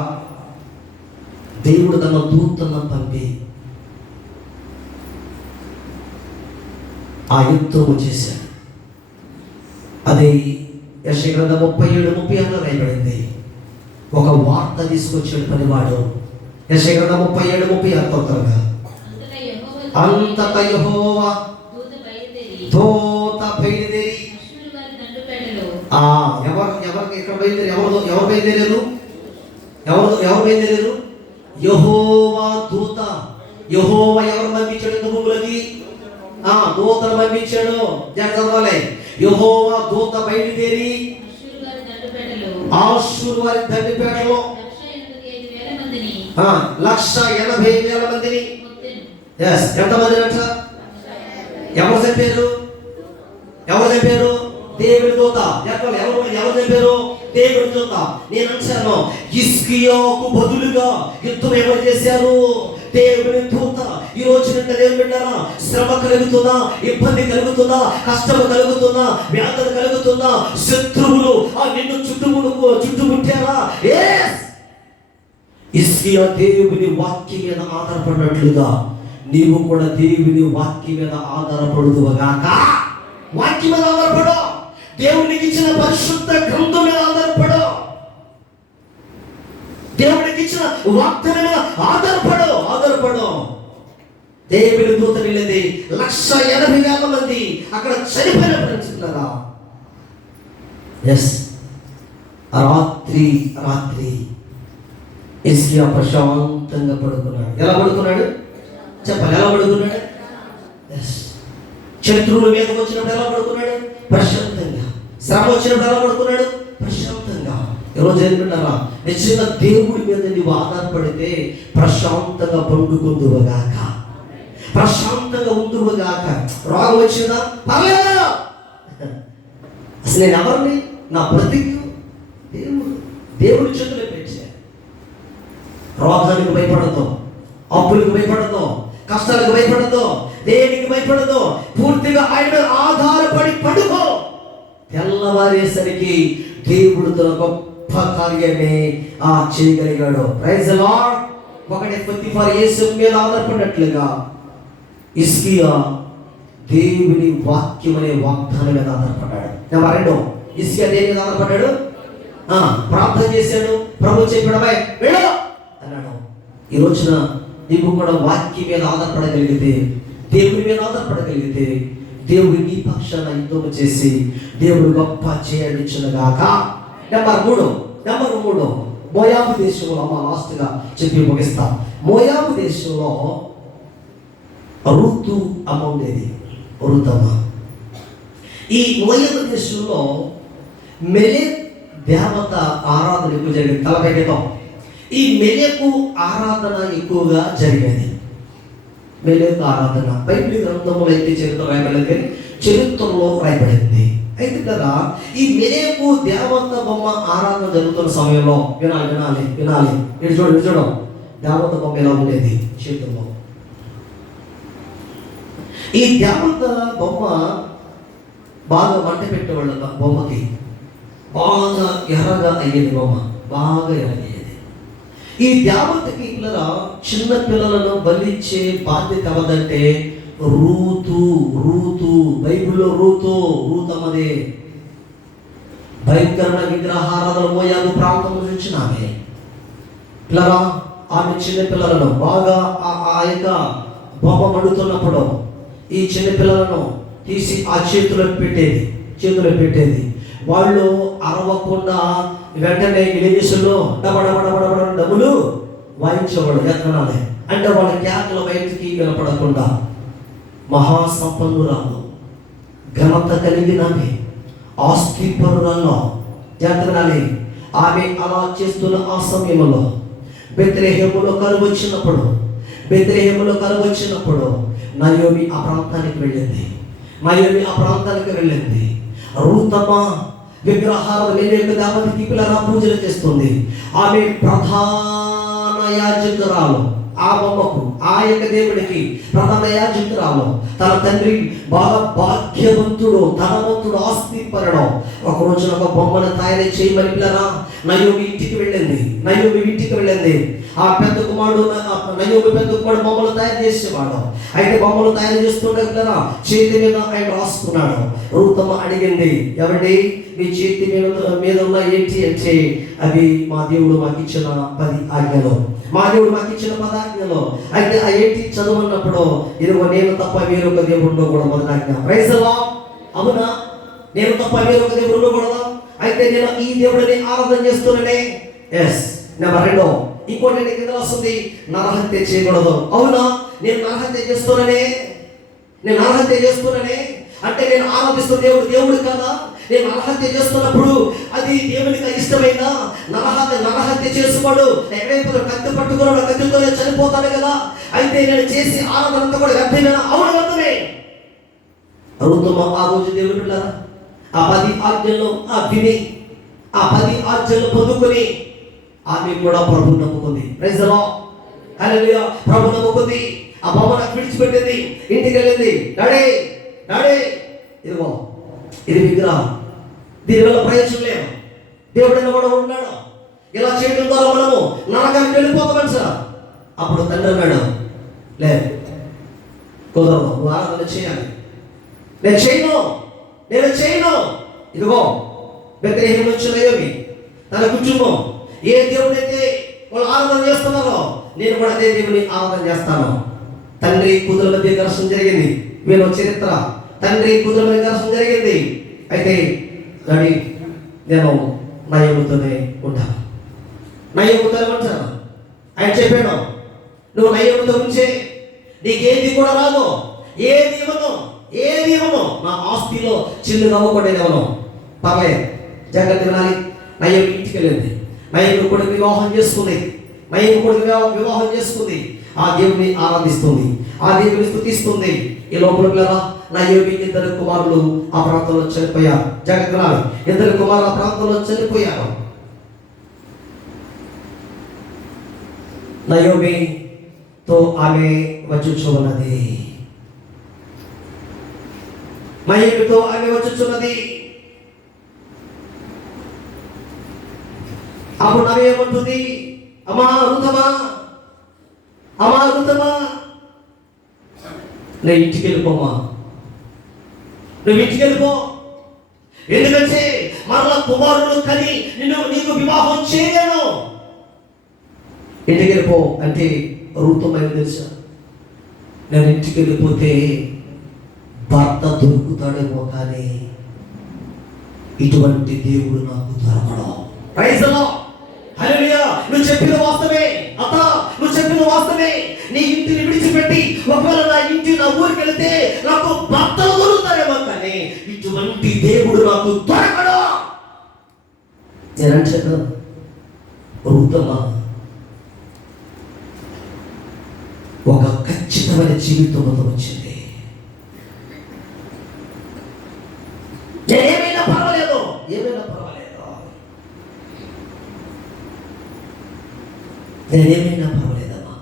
దేవుడు తన దూతను పంపి ఆ యుద్ధము చేశాడు. అదే యెషయా గ్రంథం 37:36 రాయబడింది. ఒక వార్త తీసుకొచ్చాడు పనివాడు. యెషయా గ్రంథం 37:36 త్వరగా. అంతటా యెహోవా దూత బయలుదేరి ఎవరు ఇక్కడ బయలుదేరి ఎవరు బయలుదేరారు? ఎవరు బయలుదేరారు? యెహోవా దూత. యెహోవా ఎవరు పంపించాడు యుద్ధ భూములకి? దూతను పంపించాడు. చదవాలి. యెహోవా దూత బయలుదేరి ఆషూరు వారి దండిపేటలో 185,000 మందిని. ఎంతమంది అంట? ఎవరు చెప్పారు? దేవుడి దూత. ఎవరు చెప్పారు? దేవుడి దూత. నేను అంటాను, హిజ్కియాకు బదులుగా యుద్ధం ఎవరు చేశారు? దేవుడి దూత. ఈ రోజు నిన్న దేవుని బిడ్డలారా, శ్రమ కలుగుతుందా, ఇబ్బంది కలుగుతుందా, కష్టము కలుగుతుందా, వ్యాధులు కలుగుతుందా, శత్రువులు నిన్ను చుట్టుముట్టారా? హిజ్కియా దేవుని వాక్యం మీద ఆధారపడినట్లుగా నీవు కూడా దేవుని వాక్యం మీద ఆధారపడుదువుగాక. వాక్యం మీద ఆధారపడు. దేవునికి ఇచ్చిన పరిశుద్ధ గ్రంథం మీద ఆధారపడు. దేవునికి ఇచ్చిన వాగ్దానం మీద ఆధారపడు. దేవుని దూత వెళ్ళేది 180,000 మంది అక్కడ చనిపోయిన ప్రేమిస్తున్నారా? రాత్రి హిజ్కియా ప్రశాంతంగా పడుకున్నాడు. ఎలా పడుకున్నాడు చెప్పాలి? ఎలా పడుకున్నాడు? శత్రువుల మీదకి వచ్చినప్పుడు ఎలా పడుకున్నాడు? ప్రశాంతంగా. శ్రమ వచ్చినప్పుడు ఎలా పడుకున్నాడు? ప్రశాంతంగా. ఈరోజు ఏం విన్నారా? నిజంగా దేవుడి మీద నీవు ఆధారపడితే ప్రశాంతంగా పండుకుందువుగాక, ప్రశాంతంగా ఉందువుగాక. రోగం వచ్చిందా? పర్లేదు. అసలు నేను ఎవరిని? నా బ్రతికు దేవుడి చేతులు పెట్టా. రోగానికి భయపడదు, అప్పులకు భయపడదు, కష్టాలకు భయపడదు, దేనికి భయపడదు. పూర్తిగా ఆయన మీద ఆధారపడి పడుకో. తెల్లవారేసరికి దేవుడు తన గొప్ప కార్యమే చేయగలిగాడు. Praise the lord. ఒకటి పొతిఫారు యేసు మీద ఆధారపడినట్లుగా హిజ్కియా దేవుని వాక్యం అనే వాగ్దానం మీద ఆధారపడ్డాడు. నెంబర్ 2, హిజ్కియా దేని మీద ఆధారపడ్డాడు? ప్రార్థన చేశాడు. ప్రభు చెప్పాడు వెళ్ళు అన్నాడు. ఈ రోజున నీవు కూడా వాక్యం మీద ఆధారపడగలిగితే, దేవుడి మీద ఆధారపడగలిగితే, దేవుడు నీ పక్షాన యుద్ధం చేసి దేవుడు గొప్ప చేయనిచ్చునుగాక. నెంబర్ 3 మోయాబు దేశంలో, లాస్ట్గా చెప్పి ముగిస్తాం. మోయాబు దేశంలో రూతు అమ్మ ఉండేది, రూతమ్మ. ఈ మోయాబు దేశంలో మెలెక్ దేవత ఆరాధన ఎక్కువ జరిగేది. తలపెట్టేద్దాం. ఈ మెలెకు ఆరాధన ఎక్కువగా జరిగేది. మెలెకు ఆరాధన బైబిల్ గ్రంథంలో అయితే చరిత్ర రాయబడలేదు, కానీ చరిత్రలో రాయబడింది. అయితే కదా ఈ మెలెకు దేవత బొమ్మ ఆరాధన జరుగుతున్న సమయంలో వినాలి ఇటు చూడం దేవత బొమ్మ ఎలా ఉండేది చేతుల్లో. ఈ దేవత బొమ్మ బాగా మంట పెట్టేవాళ్ళ బొమ్మకి బాగా ఎర్రగా అయ్యేది. బొమ్మ బాగా ఎర్రయ్యేది. ఈ దేవతకి పిల్లల చిన్న పిల్లలను బలిచ్చే బాధ్యత అవదంటే రూతు బైబిల్లో రూతమ్మదే. భయంకరమైన విగ్రహారాధన మోయాబు ప్రాంతం నుంచి ఆమె పిల్లరా, ఆమె చిన్న పిల్లలను బాగా ఆ యొక్క బొమ్మ మండుతున్నప్పుడు ఈ చిన్న పిల్లలను తీసి ఆ చేతిలో పెట్టేది. వాళ్ళు అరవకుండా వెంటనే ఇలేజేషన్లో డబ్బులు వాయించేవాళ్ళు ఎత్తనాలే. అంటే వాళ్ళ కేకలు బయటికి వినపడకుండా మహాసంపన్నురాలు, ఘనత కలిగిన ఆస్తి పరులలో జాతనాలి. ఆమె అలా చేస్తున్న ఆ సమయంలో బెత్లెహేములో కరువు వచ్చినప్పుడు నయోమి ఆ ప్రాంతానికి వెళ్ళింది. రూతమ్మ విగ్రహాల దేవతకి పిల్లల పూజలు చేస్తుంది. ఆమె ప్రధాన యాజకురాలు. ఆ బొమ్మకు, ఆ యొక్క దేవుడికి ప్రధాన యాజకురాలు. తన తండ్రి బాగా భాగ్యవంతుడు, ధనవంతుడు, ఆస్తి పరడం. ఒక రోజున ఒక బొమ్మను తయారు చేయమని పిల్లరా నయోమి ఇంటికి వెళ్ళింది. ఆ పెద్ద కుమారుడు బొమ్మలు తయారు చేసేవాడు. అయితే బొమ్మలు తయారు చేస్తుండే పిల్లరా చేతి మీద ఆయన రాసుకున్నాడు. రూతమ్మ అడిగింది, ఎవరి మీ చేతి మీద ఉన్న ఏంటి అంటే అవి మా దేవుడు మాకు ఇచ్చిన 10 ఆజ్ఞలు. అయితే ఆ ఏంటి చదువున్నప్పుడు ఇదిగో నేను తప్ప వేరొక దేవుడు కూడా మొదలాజ్ఞ. Praise the lord. అవునా, నేను తప్ప వేరొక దేవుడు ఉండకూడదా? అయితే నేను ఈ దేవుడిని ఆరాధన చేస్తున్నానే. ఎస్. నెంబర్ 2 ఇంకోటి కింద వస్తుంది, నరహత్య చేయకూడదు. అవునా, నేను నరహత్య చేస్తున్నానే. అంటే నేను ఆరాధిస్తున్న దేవుడు కదా. నేను నరహత్య చేస్తున్నప్పుడు అది దేవునికి ఇష్టమైందా? నరహత్య చేసుకోడు. ఎక్కడైపోతే కత్తి పట్టుకున్నాడు, కత్తితోనే చనిపోతాడు కదా. అయితే నేను చేసి ఆరాధన అంతా కూడా వ్యర్థమేనా? అవును, వ్యర్థమే. రూతమ్మ ఆ రోజు దేవుడు పిల్లరా ఆ 10 ఆజ్ఞల్లో విని ఆ 10 ఆజ్ఞలు పొందుకొని ఆమె కూడా ప్రభువు నమ్ముకుంది. Praise the Lord. హల్లెలూయా. ప్రభువు నమ్ముకుంది. ఆ బొమ్మను విడిచిపెట్టింది, ఇంటికి వెళ్ళింది. డాడీ ఇదిగో ఇది విగ్రహం, దీనివల్ల ప్రయోజనం లేదు. దేవుడైనా కూడా ఉన్నాడు. ఇలా చేయడం ద్వారా మనము నరకానికి వెళ్ళిపోతామని సార్. అప్పుడు తండ్రి అన్నాడు, లేదు కుదరదు, నువ్వు ఆరాధన చేయాలి. నేను చేయను. ఇదిగో బెత్లెహేము నుంచి నయోమి తన కుటుంబం ఏ దేవుడైతే వాళ్ళు ఆరాధన చేస్తున్నారో నేను కూడా అదే దేవుని ఆరాధన చేస్తాను. తండ్రి కూతురు మధ్య ఘర్షణ జరిగింది. వీళ్ళ చరిత్ర తండ్రి కూతురు మధ్య ఘర్షణ జరిగింది. అయితే డాడీ నేను నయోమితోనే ఉంటాను. ఆయన చెప్పాడు, నువ్వు నయోమితో ఉంచే, నీకేది కూడా రాదు, ఏది ఇవ్వను, నా ఆస్తిలో చిల్లు నవ్వకుండా ఇవ్వను. పర్లేదు, జాగ్రత్త వినాలి. నయోమి ఇంటికి వెళ్ళింది. నయోమి కొడుకు వివాహం చేసుకుంది. ఆ దేవుని ఆరాధిస్తుంది, ఆ దేవుని స్తుతిస్తుంది. ఈ లోపల నయోమి 2 కుమారులు ఆ ప్రాంతంలో చనిపోయారు. జాగ్రత్త వినాలి. 2 కుమారులు ఆ ప్రాంతంలో చనిపోయారు. నయోమితో ఆమె వచ్చుచున్నది. అప్పుడు నవి ఏమంటుంది, అమ్మా రూతమా నువ్వు ఇంటికి వెళ్ళిపోమా, ఎందుకంటే మరలా కుమారుడు కని నీకు వివాహం చేయను. ఇంటికి వెళ్ళిపో అంటే రూతమైనా తెలుసా, నేను ఇంటికి వెళ్ళిపోతే భర్త దొరుకుతాడేమో, కానీ ఇటువంటి దేవుడు నాకు దొరకడం. Praise the Lord. హల్లెలూయా. నువ్వు చెప్పిన వాస్తవే అత్త, నీ ఇంటిని విడిచిపెట్టి విడిచిపెట్టి ఒకవేళ నా ఇంటి నా ఊరికి వెళితే నాకు భర్తలు దొరుకుతారేమో, కానీ ఇటువంటి దేవుడు నాకు దొరకడు. నేనంటాను రూతమ్మ ఒక ఖచ్చితమైన జీవితంతో వచ్చింది. ఏమైనా పర్వాలేదు, ఏమైనా పర్వాలేదు, నేనేమైనా పర్వాలేదమ్మా.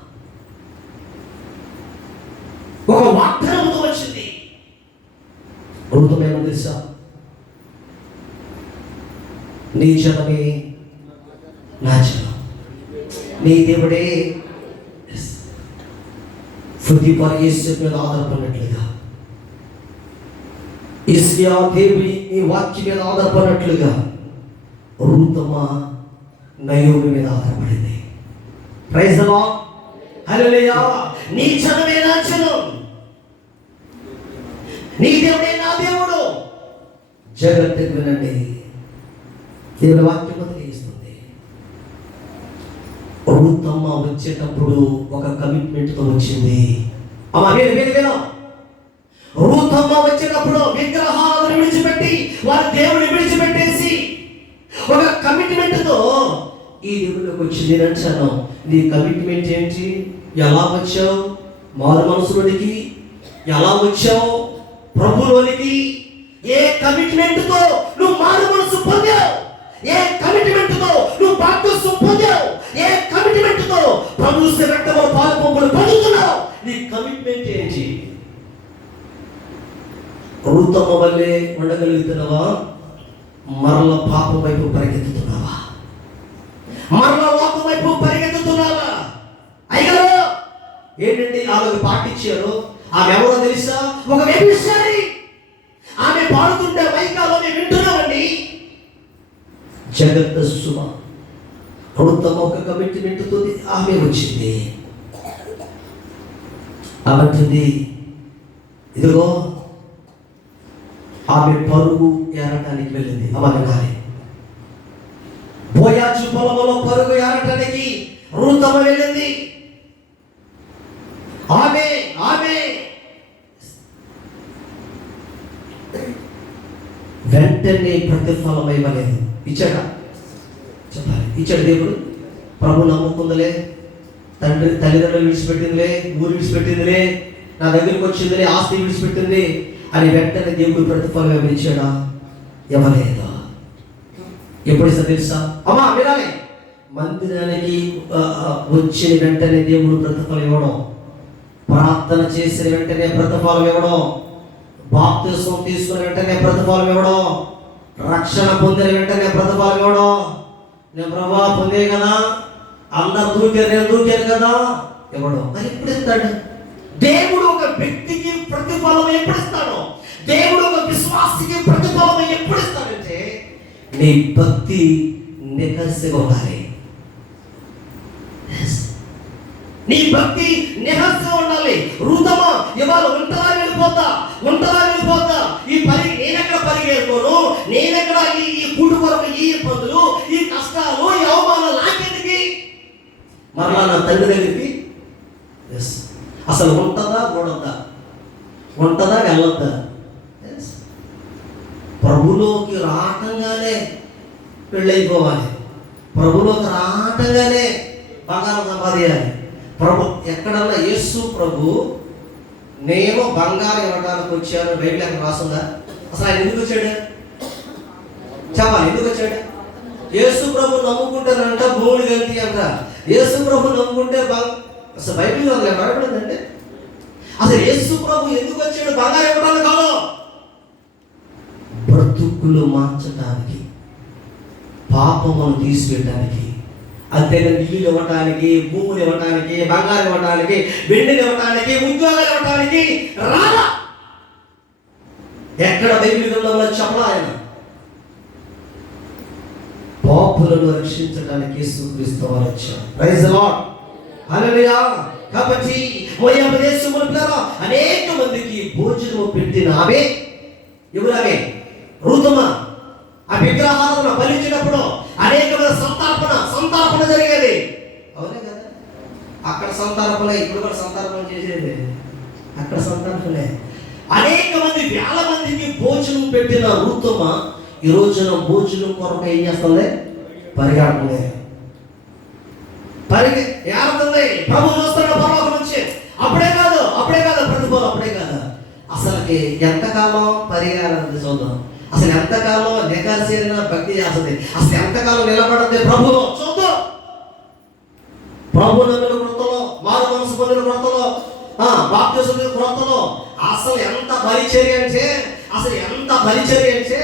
ఒక వాగ్దానంతో వచ్చింది. రూతమేమో తెలుసా, నీ జనమే నా జనం, నీ దేవుడే. యేసు మీద ఆధారపడినట్లుగా, యేసయ్య దేవుని ఈ వాక్యం మీద ఆధారపడినట్లుగా రూతమ్మ నయోమి మీద ఆధారపడింది. ప్రైజ్ ది లార్డ్, హల్లెలూయా. నీ జనమే నా జనం, నీ దేవుడే నా దేవుడు. జాగ్రత్తగా వినండి, దేవుని వాక్యం తెలియజేస్తుంది. రూతమ్మ వచ్చేటప్పుడు ఒక కమిట్మెంట్తో వచ్చింది. అమ్మా విను. రూతమ్మ వచ్చేటప్పుడు విగ్రహాలను విడిచిపెట్టి వారి దేవుని విడిచిపెట్టేసి ఒక కమిట్మెంట్తో ఈ దేవుడికి వచ్చింది. నచ్చాను. నీ కమిట్మెంట్ ఏంటి? ఎలా వచ్చావు మారు మనసులోనికి? ఎలా వచ్చావు ప్రభులోనికి? ఏ కమిట్మెంట్తో నువ్వు మారు మనసు పొందావు? ఏ కమిట్మెంట్తో నువ్వు బాప్తిసం పొందావు? ఏ కమిట్మెంట్తో ప్రభు రక్తము పాలుపొంగులు పొందుతున్నావు? నీ కమిట్మెంట్ ఏంటి? రూతమ్మ వల్లే ఉండగలుగుతున్నావా? మరల పాపం వైపు పరిగెత్తుతున్నావా? మరల లోకం వైపు పరిగెత్తుతున్నావా? అయ్యగారు ఏంటండి ఆమెకు పాటించారు? ఆమె ఎవరో తెలుసా? ఒక వ్యభిచారి. ఆమె పాడుతుంటే మైకాలో మేము వింటున్నామండి. జగత్ సుమ రూతమ్మ ఒక కమిట్మెంట్తో ఆమె వచ్చింది. ఆమె ఇదిగో ఆమె పరుగు ఏరటానికి వెళ్ళింది. ఆమె కానీ బోయాజు పొలంలో పరుగు ఏరటానికి రూతమ్మ వెళ్ళింది. ఆమె వెంటనే ప్రతిఫలం ఇవ్వలేదు. ఇచ్చాడా? చెప్పాలి. ఇచ్చాడు దేవుడు. ప్రభు నమ్ముకుందిలే, తల్లిదండ్రులు విడిచిపెట్టిందిలే, ఊరు విడిచిపెట్టిందిలే, నా దగ్గరికి వచ్చిందిలే, ఆస్తి విడిచిపెట్టింది అని వెంటనే దేవుడు ప్రతిఫలం ఇచ్చాడా? ఇవ్వలేదు. ఎప్పుడు ఇస్తా తెలుసా? అమ్మా వినాలి. మందిరానికి వచ్చిన వెంటనే దేవుడు ప్రతిఫలం ఇవ్వడం, ప్రార్థన చేసిన వెంటనే ప్రతిఫలం ఇవ్వడం, బాప్తిసం తీసుకున్న వెంటనే ప్రతిఫలం ఇవ్వడం, రక్షణ పొందిన వెంటనే ప్రతిఫలం ఇవ్వడం. నేను ప్రభా పొందే కదా, అందరు దూకారు, నేను దూకాను కదా, ఇవ్వడం. మరి ఎప్పుడు ఇస్తాడు దేవుడు? ఒక వ్యక్తికి ప్రతిఫలం ఎప్పుడు ఇస్తాడు దేవుడు? ఒక విశ్వాసికి ప్రతిఫలం ఎప్పుడు ఇస్తాడంటే నీ భక్తి నికసిగా ఉండాలి. నీ భక్తి నిహస్గా ఉండాలి. రూతమ్మ ఇవాళ ఉంటలా వెళ్ళిపోతా ఈ నేనెక్కడ పరిగెడుకోను, నేనెక్కడ ఈ కుటుంబం, ఈ ఇబ్బందులు, ఈ కష్టాలు, ఈ అవమానాలు నాకెందుకు? మరలా నా తండ్రి దగ్గరికి అసలు ఉంటుందా కూడద్దా? ఉంటుందా వెళ్ళొద్దా? ప్రభులోకి రావటంగానే పెళ్ళైపోవాలి. ప్రభులోకి రావటంగానే బంగారం సంపాదించాలి. ప్రభు ఎక్కడన్నా యేసు ప్రభు నేను బంగారం ఇవ్వడానికి వచ్చాను బైబిల్ ఎక్కడ రాస్తుందా? అసలు ఆయన ఎందుకు వచ్చాడు? చెప్పాలి, ఎందుకు వచ్చాడు? యేసు ప్రభు నమ్ముకుంటానంట భూములు కలిగి అంట. యేసు ప్రభు నమ్ముకుంటే అసలు బైబిల్ రాయబడిందంటే అసలు యేసు ప్రభు ఎందుకు వచ్చాడు? బంగారం ఇవ్వడానికి కాదు, బ్రతుకులు మార్చడానికి, పాపమును తీసివేయడానికి, అంతేగాని ఇల్లు ఇవ్వటానికి, భూములు ఇవ్వటానికి, బంగారం ఇవ్వటానికి, వెండిని ఇవ్వటానికి, ఉద్యోగాలు ఇవ్వటానికి రాలా. ఎక్కడ బైబిల్ గ్రంథంలో చెప్పలా? ఆయన పాపులను రక్షించడానికి యేసుక్రీస్తు వారు వచ్చారు. ప్రైజ్ ది లార్డ్, హల్లెలూయా. కాబట్టి మోయాబు దేశములో అనేక మందికి భోజనము పెట్టిన ఆమె ఎవరామె? రూతమ్మ. ఆ విగ్రహాలను బలించినప్పుడు అనేకమైన సంతాపన జరిగేది. అవునే కదా? అక్కడ సంతానపులే, ఇప్పుడు కూడా సంతానం చేసేది అక్కడ సంతానపులే. అనేక మంది, వేల మందికి భోజనం పెట్టిన రూతమ్మ ఈ రోజున భోజనం కొరకు ఏం చేస్తుంది? పరిగెడుతుంది. ఏడుతుంది. ప్రభు చూస్తాడు పరలోకం నుంచి. అప్పుడే కాదు ప్రతిఫలం, అప్పుడే కాదు. అసలుకి ఎంతకాలం పరిగెడుతుంది చూద్దాం. అసలు ఎంతకాలం నికార్సైన భక్తి చేస్తుంది, అసలు ఎంతకాలం నిలబడుతుంది ప్రభులో చూద్దాం. ప్రభు నమ్మిన కృతలో, మారు మనసు పొందిన కృతలో, బాప్తిసం కృతలో అసలు ఎంత పరిచర్య అంటే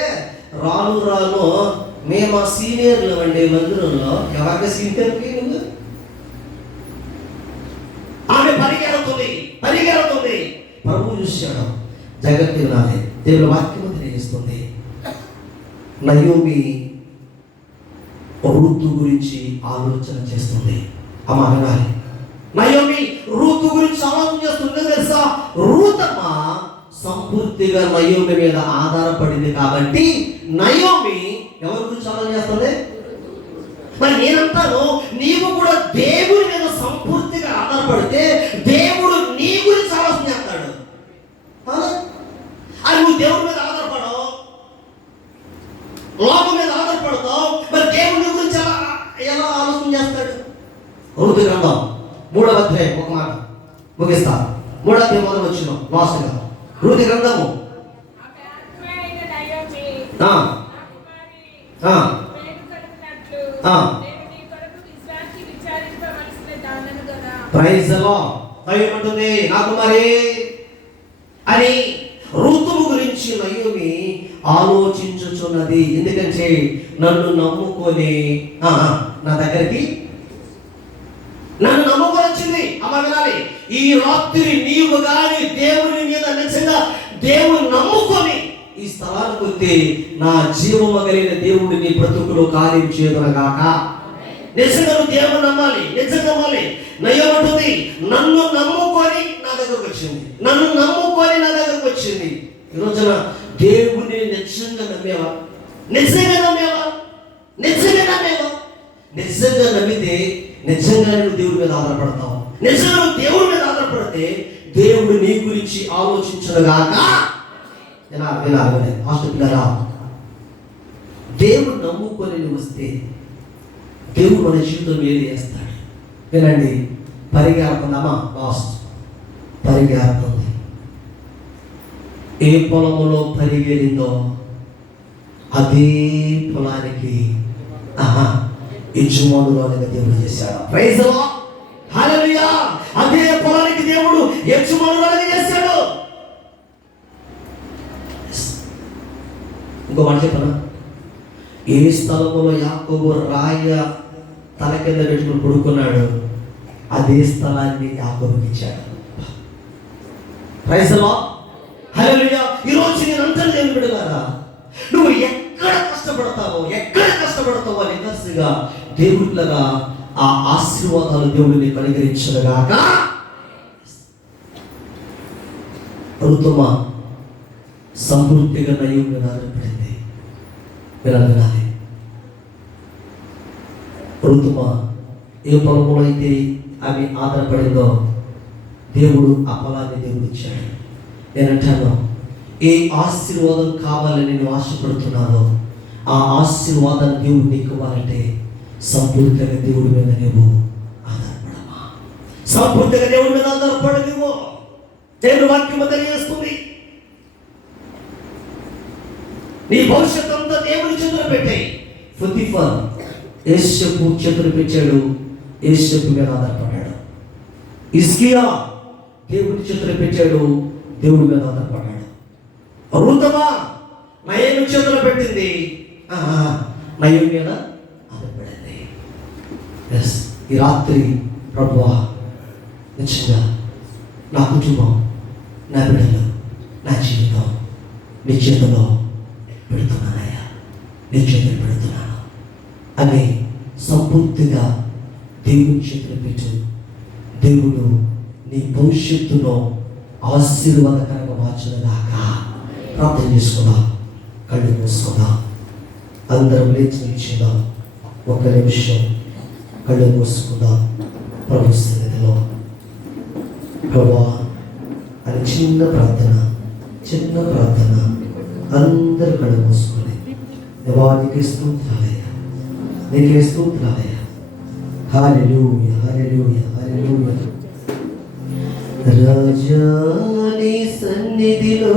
రాను రాను మేము సీనియర్లు అండి మందిరంలో. ఎవరికి సీనియర్కి నువ్వు? ఆమె పరిగెడుతుంది. ప్రభు చూశాడు. జగత్తు వినాలి, దేవుని వాక్యము తెలియజేస్తుంది. నయోమి రూతు గురించి ఆలోచన చేస్తుంది. అమ్మ వినాలి, నయోమి రూతు గురించి ఆలోచన చేస్తుంది. తెలుసా, రూతమ్మ సంపూర్తిగా నయోమి మీద ఆధారపడింది కాబట్టి నయోమి ఎవరి గురించి ఆలోచన చేస్తుంది? మరి నేనంటాను, నీవు కూడా దేవుడి మీద సంపూర్తిగా ఆధారపడితే దేవుడు నీ గురించి ఆలోచన చేస్తాడు. అది నువ్వు దేవుడి మీద ఆధారపడవు, లోకం మీద ఆధారపడతావు, మరి దేవుడి గురించి ఎలా ఆలోచన చేస్తాడు? రూతు గ్రంథం 3వ అధ్యాయం, ఒక మాట ముగిస్తా. 3వ అధ్యాయం మొదలు వచ్చిన లాస్ట్గా రూతు గ్రంథము. Praise the lord. ఏమంటుంది? నా కుమారి అని ఋతువు గురించి నయోమి ఆలోచించుచున్నది. ఎందుకంటే నన్ను నమ్ముకొని నా దగ్గరికి వచ్చింది. అమ్మ వినాలి, ఈ రాత్రి నీవు గాని దేవుని మీద నిజంగా దేవుని నమ్ముకొని ఈ స్థలానికి వస్తే నా జీవము కలిగిన దేవుడు నీ బ్రతుకులో కార్యం చేయదునగాక. నిజంగా నువ్వు దేవుని నమ్మాలి, నిజంగా నమ్మాలి. నయ్యమంటుంది, నన్ను నమ్ముకొని నా దగ్గరకు వచ్చింది. ఈ రోజున దేవుని నిజంగా నమ్మేవా? నిజంగా నమ్మితే నిజంగా నువ్వు దేవుడి మీద ఆధారపడతావు. నిజంగా నువ్వు దేవుడి మీద ఆధారపడితే దేవుడు నీ గురించి ఆలోచించనుగాక. వినాలి ఆస్ట్రేలియా, దేవుడు నమ్ముకొని నువ్వు వస్తే దేవుడు మన జీవితం ఏది చేస్తాడు? వినండి, పరిగెడుతుందమ్మా, పరిగెడుతుంది. ఏ పొలములో పరిగెడిందో అదే పొలానికి యజమానురాలుగా దేవుడు చేశాడు. ప్రైజ్ ది లార్డ్, హల్లెలూయా. అదే పొలానికి దేవుడు యజమానురాలుగా చేశాడు. ఇంకో మాట చెప్పనా? ఏ స్థలములో యాకోబు రాయ తల కింద పెట్టుకుని పడుకున్నాడు, అదే స్థలాన్ని యాకోబుకి ఇచ్చాడు. ప్రైజ్ ది లార్డ్, హల్లెలూయా. ఈరోజు నేను అంతా దేవుని బిడ్డలారా, నువ్వు ఎక్కడ కష్టపడతావో నిదర్శగా దేవుడిలాగా ఆ ఆశీర్వాదాలు దేవుడిని కనికరించగాక. ఋతుమా సంపూర్తిగా నయం మీద ఆధారపడింది. వినాలి, ఋతుమా ఏ పొలంలో అయితే అవి ఆధారపడిందో దేవుడు ఆ పొలాన్ని దేవుడు ఇచ్చాడు. నేనంటాను, ఏ ఆశీర్వాదం కావాలని నువ్వు ఆశపడుతున్నావో ఆ ఆశీర్వాదాన్ని దేవుడు నీకు ఇవ్వాలంటే సంపూర్తిగా దేవుడి మీద నువ్వు ఆధారపడమా. సంపూర్తిగా దేవుడి మీద ఆధారపడి నువ్వు దేవుడి వాక్యం తెలియజేస్తుంది. నీ భవిష్యత్తు అంతా దేవుడి చేతులు పెట్టాయి. పొతిఫర్ యోసేపు చేతులు పెట్టాడు, యోసేపు మీద ఆధారపడ్డాడు. హిజ్కియా దేవుడి చేతులు పెట్టాడు, దేవుడి మీద ఆధారపడ్డాడు. ఋతుమా నయోమి చేతులు పెట్టింది, నయోమి మీద ఆధారపడింది. ఈ రాత్రి ప్రభువా నిజంగా నా కుటుంబం, నా బిడ్డలు, నా జీవితం నీ చేతిలో పెడుతున్నానయ్యా, నీ చేతులు పెడుతున్నాను అని సంపూర్తిగా దేవుడి చేతులు పెట్టు. దేవుడు నీ భవిష్యత్తులో ఆశీర్వాదకరంగా మార్చుదాకా ప్రార్థన చేసుకుందాం. కళ్ళు మూసుకుందాం. అందరం లేచి నిలిచేద్దాం. ఒక నిమిషం కళ్ళు మూసుకుందాం. ప్రభు సన్నిధిలో ప్రభువా అది చిన్న ప్రార్థన అందరూ కళ్ళు మూసుకొని దేవా నీకే స్తోత్రాలయ్యా, నీకే స్తోత్రాలయ్యా. హల్లెలూయా హల్లెలూయా హల్లెలూయా. రాజా నీ సన్నిధిలో